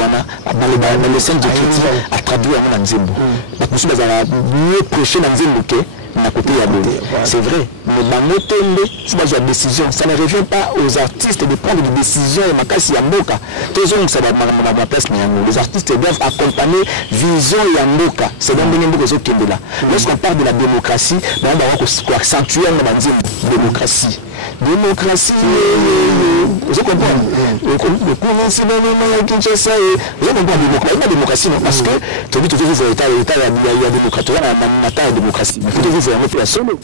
dans les scènes de Christ, à traduire en Nzembo. Parce que vous allez mieux prêcher dans Nzembo que à côté c'est vrai. Mais dans notre c'est pas une décision. Ça ne revient pas aux artistes de prendre des décisions. Les artistes doivent accompagner vision Yamboka. C'est dans le monde là. Lorsqu'on parle de la démocratie, on va accentuer la démocratie. Démocratie, vous comprenez? Le commencement de Kinshasa, vous comprenez la démocratie, parce que tu dis toujours que l'État, il y a démocratie, il y a démocratie. Il faut toujours faire un peu la solo.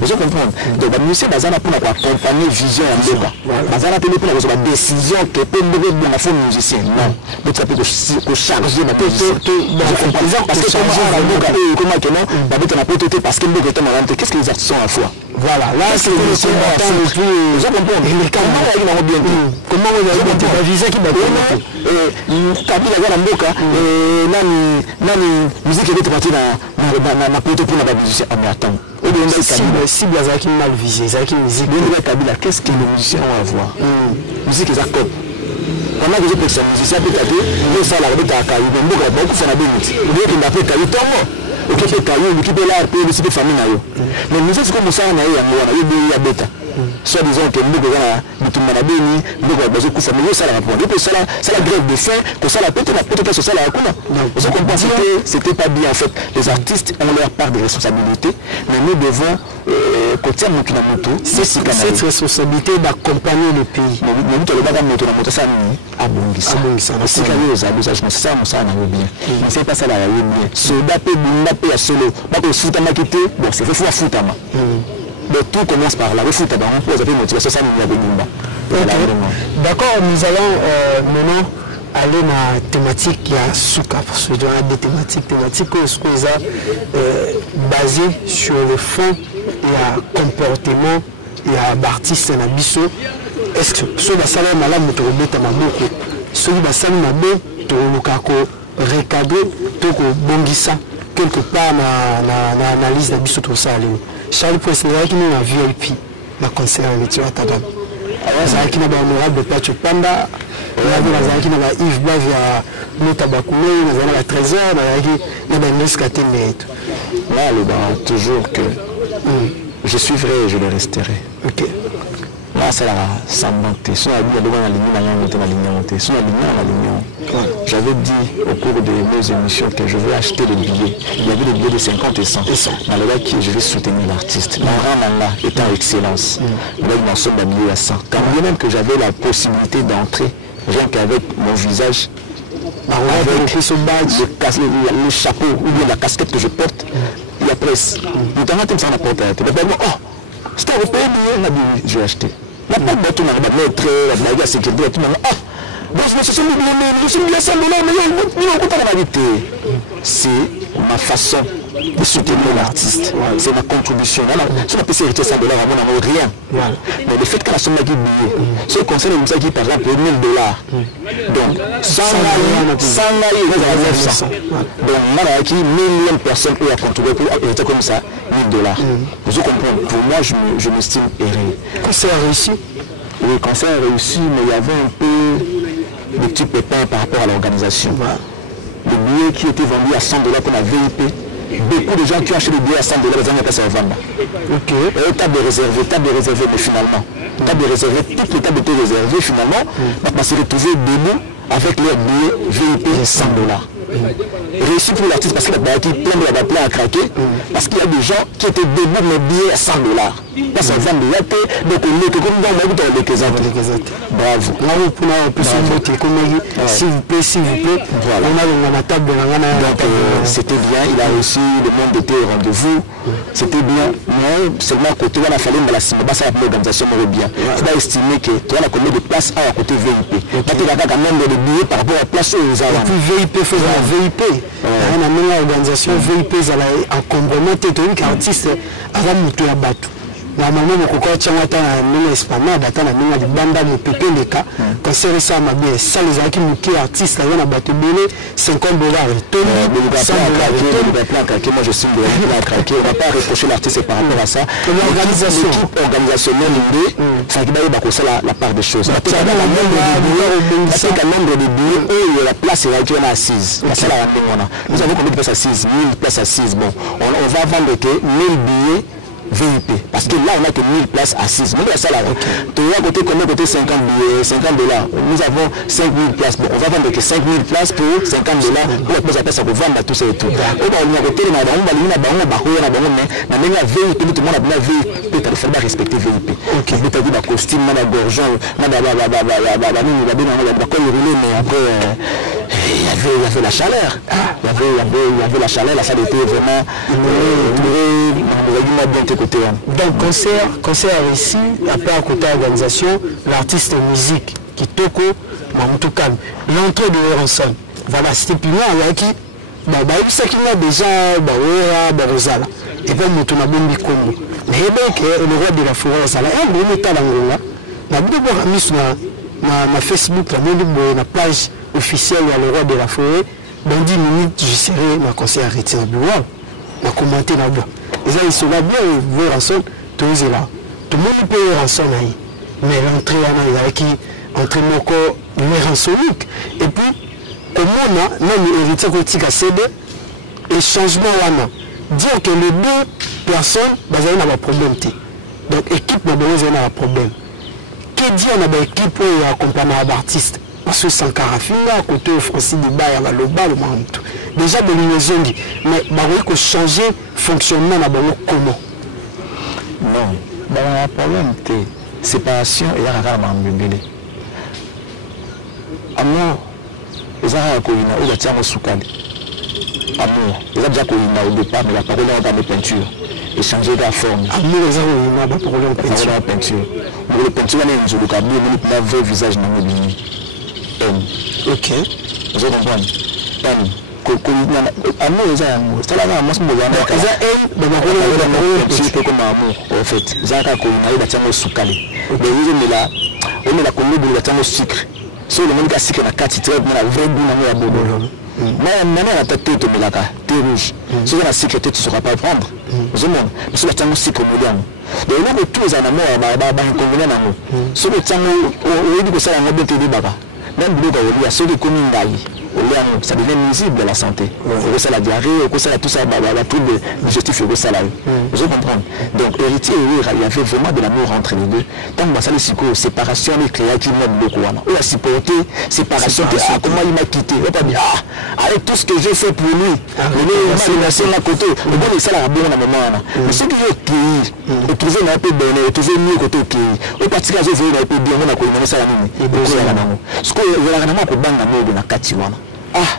Vous comprenez? Donc, la musique, c'est pour accompagner vision à l'État. C'est pour la décision que peut mourir de la forme musicien. Non. Donc, ça peut charger la musicien. Parce que comment que non, parce que qu'est-ce que les artistes sont à la fois? Voilà, là c'est le plus comment on va bien la visa qui va Kabila la mboka nani musique est partie na poto pour la musicien mais attends si Blazaki mal visé Zaki musique de Kabila qu'est-ce que les musiciens ont à voir musique est accord pendant que je peux ça musicien peut être le ça la rebeta ka mboka beaucoup ça na bénit ou bien qu'il n'a pas eu temps okepe kayo okipe la pe bisipe famille na yo mais nous c'est comme ça na yo ya beta soit disons que nous na mutumba na beni ndoko bazo kufa mais ça la rapport et ça la grève de faim que ça la peut-être ça la hakuna vous comprenez que c'était pas bien en fait les artistes ont leur part de responsabilité mais nous devons côté mukina moto cette responsabilité d'accompagner le pays mais nous to le baba moto na moto ça ni abongisa c'est ça ça na bien mais c'est pas ça la bien soda pe bunda pe ya solo ba ko futa makité bon c'est faut futa ma mais tout commence par là le foot d'abord on pose un peu motivation ça nous y a des d'accord nous allons maintenant aller dans la thématique ya souka parce que il y a des thématiques basées sur le fond et comportement et d'artistes na biso est-ce que ceux qui sont malamu to mettre maboko ceux qui sont maboko to lukako recadrer to ko bongisa quelque part na analyse na biso to ça aller Charles Prince qui nous a VIP na concert avec tu atadab ça qui na ba honorable Pacho Panda la qui na ba Yves Bavia Notabakulo na la trésor na ba Nescatenet là le ba toujours que je suivrai et je le resterai. OK. Là, c'est la sambanté. Soit la ligne devant la ligne, soit la ligne. J'avais dit au cours de mes émissions que je vais acheter des billets. Il y avait des billets de 50 et 100. Dans le cas qui je vais soutenir l'artiste. Mon rang est en excellence. Là, il m'en somme d'un billet à 100. Quand bien même que j'avais la possibilité d'entrer, rien qu'avec mon visage, avec le chapeau ou bien la casquette que je porte, la presse. Notamment, ça n'a pas été. C'était européen, mais je vais acheter. La pas de bâton dans la lettre, la sécurité, tout le monde. Ah, bon, je suis bien $100, mais c'est ma façon de soutenir l'artiste. C'est ma contribution. Si on peut s'hériter $100, on n'a rien. Mais le fait que la somme est billet, ce concerne une qui par exemple $1000. Donc, 100 900. Donc, on a acquis 1 million de personnes qui ont contribué pour hériter comme ça $1000. Vous comprenez? Pour moi, je m'estime erré. Quand ça a réussi? Oui, quand ça a réussi, mais il y avait un peu de petits pépins par rapport à l'organisation. Le billet qui était vendu à $100 comme la VIP. Beaucoup de gens qui ont acheté des billets à $100, les gens passent à vendre. Ok. Table réservée, mais finalement, table réservée, toutes les tables étaient réservées finalement. On s'est retrouvé debout avec leurs billets VIP $100. Réussi pour l'artiste parce qu'il a plein à craquer. Parce qu'il y a des gens qui étaient debout mais billets à $100. Parce qu'on vend des yates, donc on est comme dans le monde les Kézantes. Bravo. S'il vous plaît, voilà. On a la table de la. Donc c'était bien, il a reçu, le monde était au rendez-vous. C'était bien, mais seulement côté on a fallu mais la ça l'organisation bien. Il faut estimer que tu as combien de places à côté VIP. Tu as quand même des billets par rapport à la place où ils ont. Et puis VIP fait VIP. On a mis l'organisation VIP en complément théorique artiste avant de battre. Normalement, mon coco tient à la esplanade, à la mine de banda, mon pépé, les cas, quand c'est ça, ma bien, ça, les gens qui artistes, on a battu $50. Moi, je suis à craquer. On ne va pas reprocher l'artiste par rapport à ça. L'équipe organisationnelle, ça qui va la part des choses. Parce que le nombre de billets, la place est là assise. Nous avons combien de places assises? 1000 places assises. Bon, on va vendre que 1000 billets VIP. Parce que là, on n'a que 1000 places assises. Mais ça là, tu vois côté combien côté $50. Nous avons 5000 places. Bon, on va vendre que 5000 places pour $50 pour la place à ça pour vendre tout ça et tout. On va côté on a VIP, il faut respecter VIP. OK, vous avez des costumes, on a gorgeon, on a il y avait la chaleur. Il y avait la chaleur, la salle était vraiment donc concert réussi, après à côté l'organisation, l'artiste de musique Kitoko Mamoutoukam, l'entrée de Heronson. Voilà, c'était plus loin, il y a qui il y a déjà Rosala. Et puis on a bon Bikombo. Mais le roi de la forêt, ça là, un bon état d'Angola. La vidéo sur na Facebook, la page officielle de le roi de la forêt. Dans 10 minutes, je serai dans le concert arrêté dans le bureau. On a commenté là-bas. Et ça, ils sont là bien, ils vont rançon, tout est là. Tout le monde peut rançon là. Mais l'entrée là, il y a qui entrée encore, mais rançonnique. Et puis, comme on a, même héritier politique à céder, et changement là, dire que les deux personnes, ils ont un problème. Donc, l'équipe n'a pas un problème. Qui dit qu'on a une équipe pour accompagner l'artiste? Parce que sans carafine, à côté de Francis de Baye, le bal, déjà de l'illusion, mais il faut changer le fonctionnement de comment? Non, le problème c'est séparation et il y a un bébé. Amour, ils ont un coïna, ils ont un soukali. Amour, ils ont déjà coïna au départ, mais la parole est dans les peintures. Et changer de la forme. Amour, ils ont un parole en peinture. Mais les peintures, ils ont un vrai visage dans le monde. Ok. Vous comprenez? Amour, c'est un amour. C'est la même chose. C'est comme amour, en fait. C'est un cas qu'on a eu dans le soukali. Mais vous là, on est là comme nous dans le sucre. Si le monde a sucre dans 4 titres, on a un vrai goût dans le bobo. Mais maintenant, on a ta tête au Melaka, thé rouge. Si on a sucre, tu ne sauras pas prendre. Vous comprenez? Mais si on a un sucre moderne. Donc, on a tous un amour, on a un inconvénient d'amour. Si on a dit que ça, on a bien été baba. Même il y a ceux qui communes ça devient nuisible à la santé. Ça la diarrhée, ça tout ça, tout le digestif, ça là. Vous comprenez? Donc, héritier, il y avait vraiment de l'amour entre les deux. Tant que ça, les séparation, les créatures qui m'aiment beaucoup. On a supporté, séparation, comment il m'a quitté. On va dire, avec tout ce que j'ai fait pour lui, il m'a côté. Le bon, ça la bien dans le moment. Mais ceux qui ont pays, et trouver un peu donné, trouver mieux côté pays. Au parti que j'ai vu, on a peu bien, on a connu ça la même. Ce qu'on a vraiment pour ban l'amour de la Katiwana. Ah,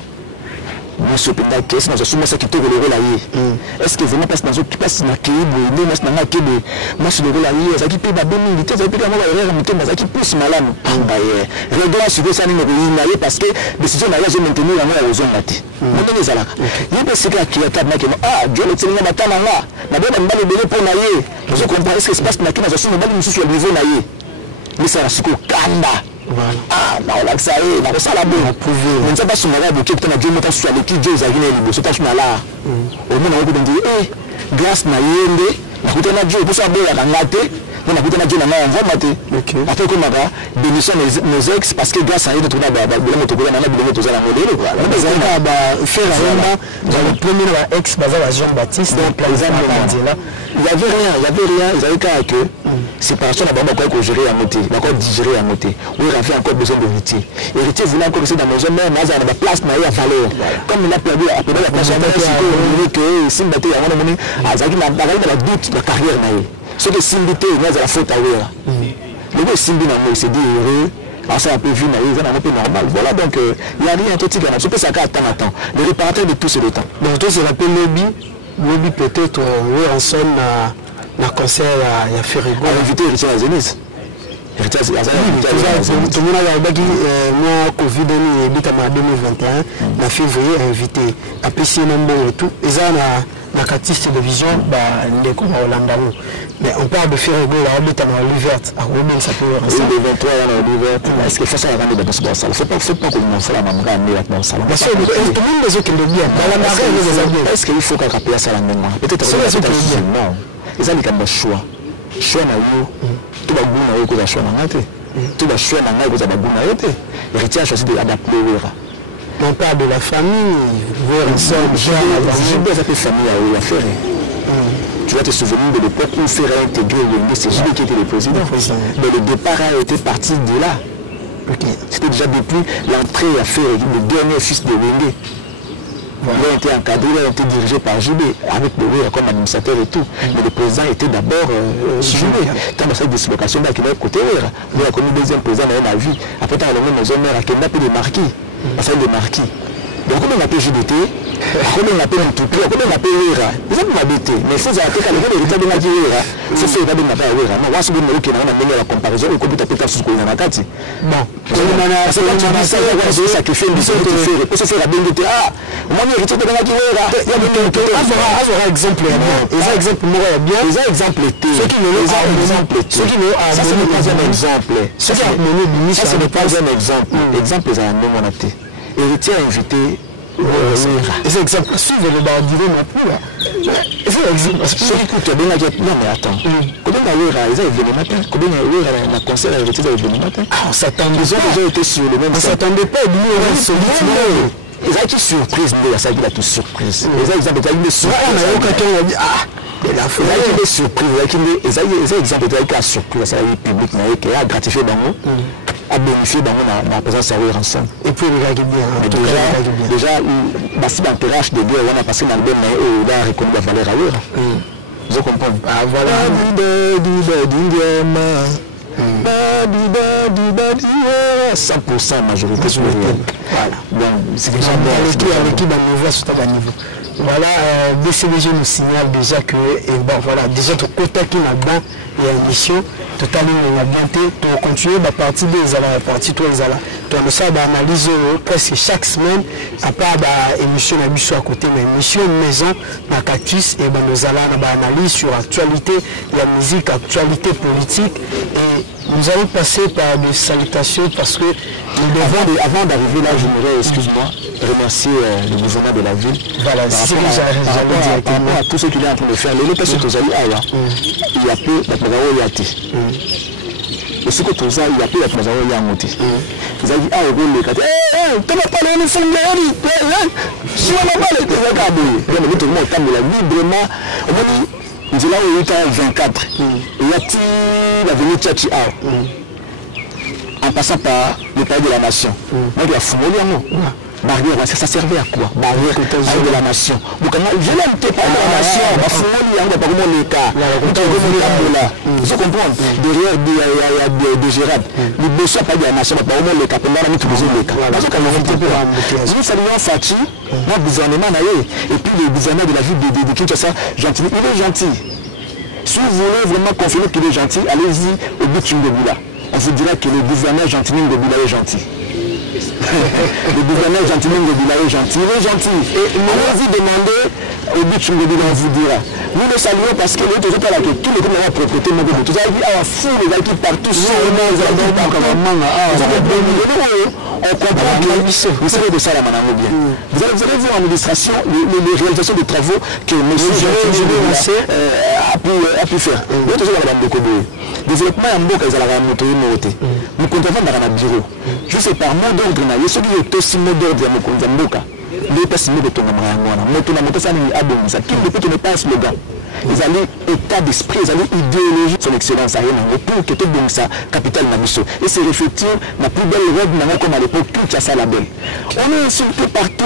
moi je suis là, qu'est-ce que je suis ça qui te relève là. Est-ce que vraiment parce que dans autre place na kébo, moi c'est na kébo, moi je le relève là, ça qui peut babé militaire, ça peut comment aller remonter, ça qui pousse malade. Bah regarde sur ça ni me parce que décision là j'ai maintenu la main aux hommes là. Moi les alaka. Il peut se qui a table que Dieu le tient na batana là. Na bien mbalo belé pour naïe. Je comprends ce qui se passe na kina je suis mbalo musu sur le niveau naïe. Mais ça siko kanda. Ah, non, là, ça y est, ça la bonne. On ne sait pas si on a bloqué, peut-être que Dieu m'a sur l'équipe, Dieu a gagné le beau, c'est pas là. Au moins, on a dit, grâce à Yende, on a coûté à Dieu, pour ça, on a maté, on a coûté à Dieu, on a maté. Après, comme on a bénissé nos ex, parce que grâce à Yende, on a bien motogolé, on a bien motogolé à modèle. On a fait la premier ex, Jean-Baptiste, donc, il n'y avait rien, ils avaient qu'à que. séparation d'abord encore gérer à noter, encore digérer à noter. Oui, il avait encore besoin d'héritier. Héritier voulait encore rester dans la maison, mais il a la place, mais il a valeur. Comme il a perdu après la place, il a que si il battait, il a doute de la carrière. Ce que Simbité, il a la faute à eux. Le Simbi, il s'est dit heureux. Alors ça a pu vivre, ils ont un peu normal. Voilà, donc il y a rien tout de suite. Je peux ça attendre. Les réparateurs de tout, c'est le temps. Donc toi, c'est l'appel lobby peut-être, oui, en somme, na concert ya Ferrigo. On a invité Héritier à Zénith. Héritier à Zénith. Tout le monde a dit moi Covid en 2021, na février invité. Après si nombre et tout, et ça na Catis télévision les comme Hollande. Mais on parle de Ferrigo là, on est en l'hiver. À Romain ça peut rester. Le 23 en l'hiver. Est-ce que faut ça ramener dans ce salon? Faut pas commencer à m'amener dans le salon. Parce que tout le monde les autres le bien. Dans la marée, est-ce qu'il faut qu'on rappelle ça là maintenant? Peut-être que c'est non. Ils ont des choix. Choix na yo. Tout va goûter na yo ko choix na ngate. Tout va choix na ngate ko za ba goûter na yo te. Héritier a choisi de adapter wera. On parle de la famille, voir ensemble, j'ai des familles à faire. Tu vas te souvenir de l'époque où Ferré a intégré le c'est Gilles qui était le président. Mais le départ a été parti de là. C'était déjà depuis l'entrée à faire le dernier fils de Wenge. Il a été encadré, il a été dirigé par JB, avec le Wera comme administrateur et tout. Mais le président était d'abord JB. Tant dans cette dislocation, il a côté Wera. Il a connu le deuxième président de la vie. Après, il a nommé maison mère à Kenda puis des marquis. Ça des marquis. Donc, comment on appelle JBT, comment on appelle Ntoupé, comment on appelle Wera. Ils ont m'habité. Mais il faut arrêter quand les gens de la Wera. C'est fait pas de ma part Wera. Non, moi, c'est bon, qui n'a pas donné la comparaison, et comme tu as peut-être sous la Nakati. Bon, c'est quand tu dis ça, il y a des sacrifices, des choses qui font, et c'est la BNDT. Ah, moi, je retire de la Wera. Il y a des exemple. Ils ont exemple, moi, bien. Ils ont exemple. Ceux qui ne l'ont exemple. Ceux qui ne l'ont pas un exemple. Ça, ce n'est pas un exemple. Exemple, c'est un nom on a été. Héritier a invité. Et c'est exemple. Suivre le bardier non plus là. C'est exemple. Écoute, non mais attends. Comment on a eu ils ont événement matin. Comment on a eu un concert à Héritier événement matin. Ah, on s'attendait. Ils ont déjà été sur le même. On s'attendait pas à nous. Ils ont été surprises, mais ça a été surprise. Ils ont exemple une surprise. On a eu quelqu'un qui a dit ah. Il a été des surprises. Ils ont exemple de la surprise. Ça a été public, qui a gratifié dans nous. À bénéficier dans la présence à eux ensemble. Et puis regarder bien. Déjà, si l'intérêt de guerre, on a passé dans le bien, on a reconnu la valeur à eux. Vous comprenez? Ah voilà. 100% majorité sur le réel. Voilà. Donc, c'est déjà bon. Avec qui dans le niveau, c'est à niveau. Voilà, BCBG nous signale déjà que, et bon voilà, déjà tout côté qui n'a pas une mission, totalement on a bien été, pour continuer la partie des ala, la partie toi les ala. Donc nous ça analyse presque chaque semaine, à part l'émission à Bissou à côté, mais émission maison, la Catis et nous allons analyse sur l'actualité, la musique, actualité politique et nous allons passer par des salutations parce que nous devons... Avant d'arriver là, j'aimerais, excuse-moi, remercier le gouvernement de la ville. Voilà, c'est ce que j'avais dit. Par rapport à tout ce qu'il est en train de faire, les personnes que vous avez ailleurs, il y a peu de et ce que tout ça, il y a peu de choses à monter. Vous avez dit, ah, vous avez dit, tu n'as pas les uniformes, si on n'a pas les uniformes, tout le monde est librement. Il est là où il est en 24. Il y a l'avenue Tchatchi en passant par le palais de la nation. Moi, il y a Fumoli, barrière, ça servait à quoi? Barrière de la nation. Donc, je n'aime pas la nation. Fumoli, il n'y a pas vraiment le cas. Vous comprenez? Derrière, il y a des Gérard. Les besoins pas de la nation, pas vraiment le cas. Pendant la nuit, le cas. Parce que nous saluons Fati, notre gouvernement, et puis le gouverneur de la ville de Kinshasa, gentil. Il est gentil. Si vous voulez vraiment confirmer qu'il est gentil, allez-y au but de Ngobila. On vous dira que le gouverneur Gentil Ngobila est gentil. Le gouverneur Gentil Ngobila est gentil. Il est gentil. Et allez-y demander au but de Ngobila, on vous dira. Nous le saluons parce que nous toujours pas là que tous les gens ont propriété de nous. Tout ça, il y a un fou, les gars qui partent tous sur le monde, on comprend que vous savez de ça la madame bien. Vous allez voir en administration les réalisations des travaux que M. Gentil a pu faire. Nous toujours la madame Bokoboé. Développement en Mboka, ils allaient la moto. Nous comptons dans le bureau. Je sais par mot d'ordre, il y a ceux qui ont aussi mot d'ordre à Mboka. Les personnes de ton amour, moto ça n'est pas un slogan. ils allaient état d'esprit, ils allaient idéologie, son excellence à rien, pour que tout donc ça, capitale Namiso. Et c'est réfléchir la plus belle robe comme à l'époque, Kinshasa la belle. On est insulté partout,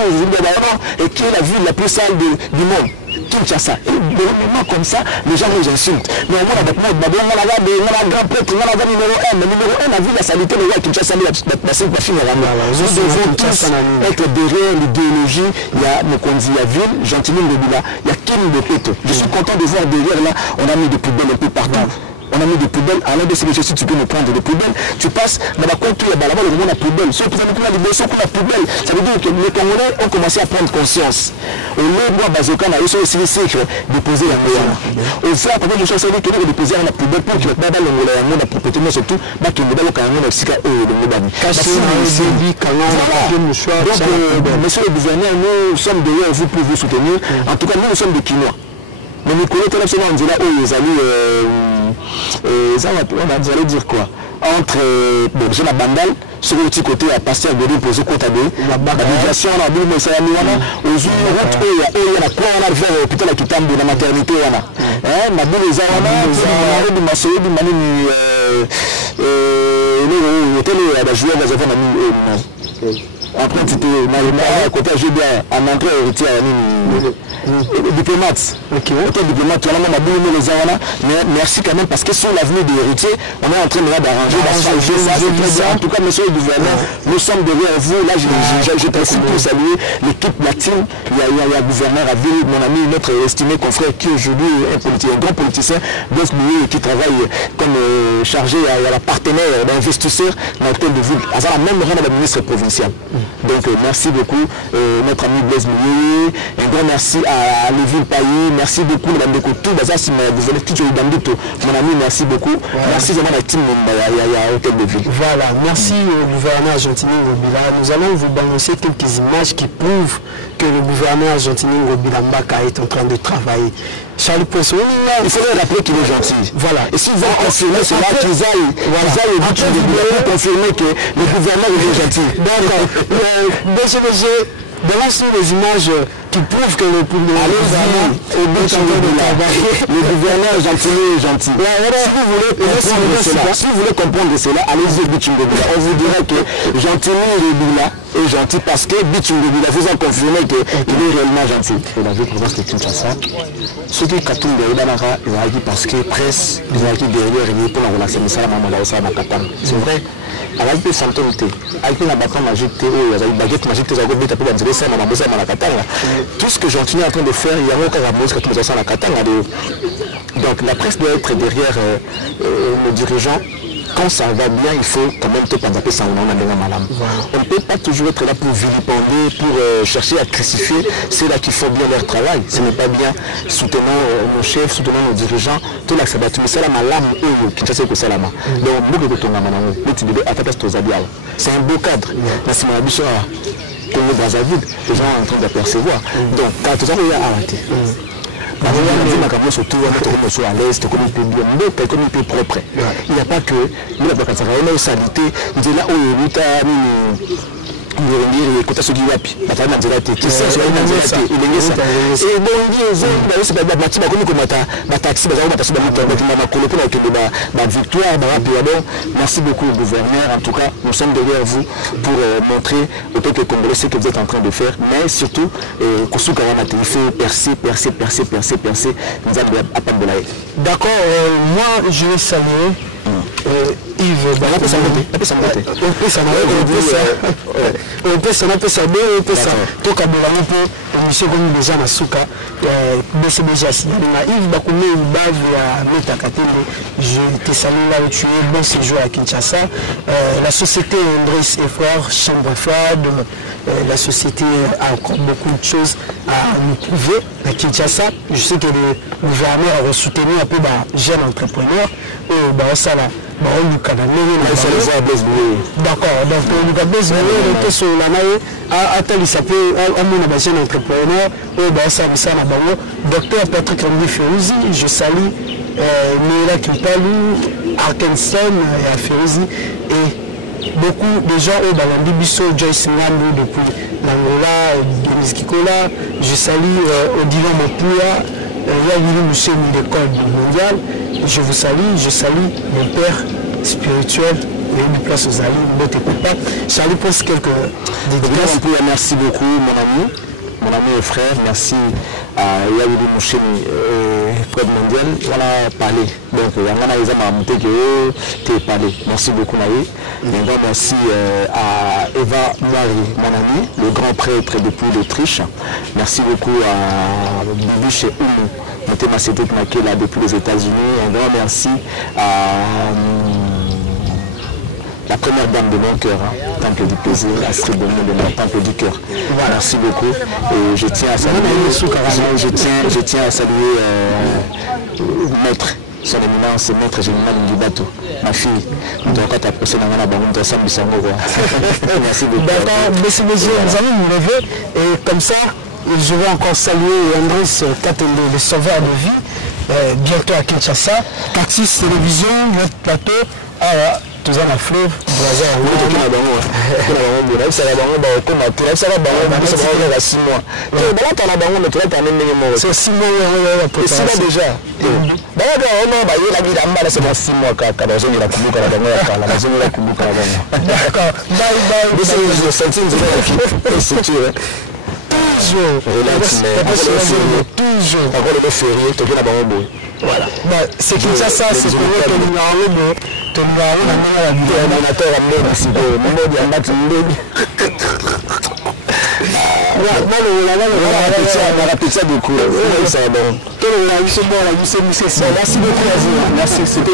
et qui est la ville la plus sale du monde. Kinshasa. Et des moments comme ça, les gens nous insultent. Mais on a un grand prêtre, on a un numéro 1, mais numéro 1 a vu la salité de Kinshasa, nous devons tous être derrière l'idéologie. Il y a Mokonzi, il y a Ville, Gentilin Ngobila, il y a Kim Bepeto. Je suis content de voir derrière là, on a mis des poubelles un peu partout. On a mis des poubelles, alors de ces si tu peux nous prendre des poubelles, tu passes dans la compte, là-bas, le moment la poubelle. Ceux qui ont la libération pour la poubelle, ça veut dire que les Congolais ont commencé à prendre conscience. Au lieu de voir Bazoka, ils sont aussi les cycles déposer la poubelle. Au fait, après, je suis en train de déposer la poubelle pour que le Baba l'Angola, la propriété, mais surtout, bah, que le Baba l'Angola, le Sika et le Mobani. Donc, monsieur le gouverneur, nous sommes derrière vous pour vous soutenir. En tout cas, nous sommes des Kinois. Mais nous connaissons absolument, on dirait, les amis, on allait dire quoi? Entre déjà la bandale, sur le petit côté, à Pasteur Godin posé compte à deux, la migration, la Bible, mais ça y a mis aux jours, il y a la quoi, on a fait l'hôpital à Kitambo, la maternité, on a. Ma belle, les armes, de ma soeur, de ma ligne, l'hôtel, elle a joué à la Zavon, après, c'était à côté de en entrée héritier à diplomate. Autant diplomate, on a même abîmé les gens. Mais merci quand même parce que sur l'avenir des héritiers, on est en train d'arranger ça. En tout cas, monsieur le gouverneur, nous sommes derrière vous. Là, je précise pour saluer l'équipe latine. Il y a un gouverneur à Ville, mon ami, notre estimé confrère qui aujourd'hui est un grand politicien, qui travaille comme chargé à la partenaire d'investisseurs dans l'hôtel de Ville. À la même rang de la ministre provinciale. Donc merci beaucoup notre ami Blaise Mouye, un grand merci à Léville Pailly, merci beaucoup Madame Dekotou, mon ami, merci beaucoup, merci vraiment à la team à Hôtel de Ville. Voilà, merci au gouverneur Gentilin Ngobila. Nous allons vous balancer quelques images qui prouvent que le gouverneur Gentilin Ngobila Mbaka est en train de travailler. Charles Poisson, il faudrait rappeler qu'il est gentil. Voilà. Et s'ils veulent confirmer cela, qu'ils aillent confirmer que le gouverneur est gentil. D'accord. DGBG, balance-nous les images qui prouvent que le gouverneur est gentil. Si vous voulez comprendre cela, allez-y au Bichungobila. On vous dira que Gentilin est gentil parce que Bichungobila vous a confirmé qu'il est réellement gentil. Et la vie-province de Kinshasa, ceux qui Katoum derrière ils ont dit parce que presse, ils ont dit derrière pour la relaxer, mais ça, c'est vrai. Alors, il peut s'entendre. Avec la baguette magique, une baguette magique, tout ce que Gentilin est en train de faire, il y a encore un mot que nous avons la katanga. Donc, la presse doit être derrière nos dirigeants. Quand ça va bien, il faut quand même te penser ça. On ne peut pas toujours être là pour vilipender, pour chercher à crucifier ceux-là qui font bien leur travail. Ce n'est pas bien. Soutenant nos chefs, soutenant nos dirigeants, tout là, c'est un beau cadre. Congo Brazzaville, les gens sont en train d'apercevoir. Donc, quand tout ça, il y a arrêté. Surtout à l'est, comme il peut bien, comme il peut propre. Il n'y a pas que la salité, il dit là où il et côté ce qui va puis la famille de la tête qui sait sur une nzela il est ça et donc ils c'est pas bâti ba comme ma taxi ba taxi ba ma colo pour la victoire ba donc merci beaucoup au gouverneur. En tout cas nous sommes derrière vous pour montrer au peuple congolais ce que vous êtes en train de faire, mais surtout Kosuka Ramate il faut percer nous allons à pas de la. D'accord, moi je vais saluer Yves, on peut ça, monsieur comme déjà na suka BCBG Yves Bakoumé je te salue là où tu es, bon séjour à Kinshasa. La société Andrés et Frères, Chambre Froide, la société a encore beaucoup de choses à nous prouver à Kinshasa. Je sais que le gouverneur a soutenu un peu les jeunes entrepreneurs ça là. D'accord, donc le Lucas est sur la maille, il s'appelle un jeune entrepreneur, docteur Patrick Rambi Férouzi, je salue Mira Kimpalou, Arkenson et Férouzi, et beaucoup de gens au Balandi Bisso, Joyce Ngambu depuis l'Angola, Denis Kikola, je salue Odilon Mopouya, Yavili Mouché, l'école mondiale. Je vous salue, je salue mon père spirituel. Il y a une place aux alliés, notre papa. Charlie pose quelques dédicaces. Merci beaucoup, mon ami et frère. Merci à Yavili Mouché, Code mondial. Voilà, parler. Donc, il y a un parler. Merci beaucoup, Naïe. Merci à Eva Moiri, mon ami, le grand prêtre depuis l'Autriche. Merci beaucoup à Bibi chez Oumou, Motema Cédric Makela depuis les États-Unis. Un grand merci à la première dame de mon cœur, Temple du plaisir, Astrid de mon Temple du cœur. Merci beaucoup. Et je tiens à saluer, je tiens à saluer Maître. Son éminence, Maître Général Ndibato, ma fille. Donc, quand tu as procédé dans la banque, tu as ça, merci beaucoup. D'accord, messieurs, nous allons nous lever et comme ça, je vais encore saluer Andrés Katende, le sauveur de vie, bientôt à Kinshasa, Taxis Télévision, notre plateau, tous en fleuve, c'est 6 mois déjà. Voilà. C'est qui ça, c'est pour eux que nous avons merci beaucoup.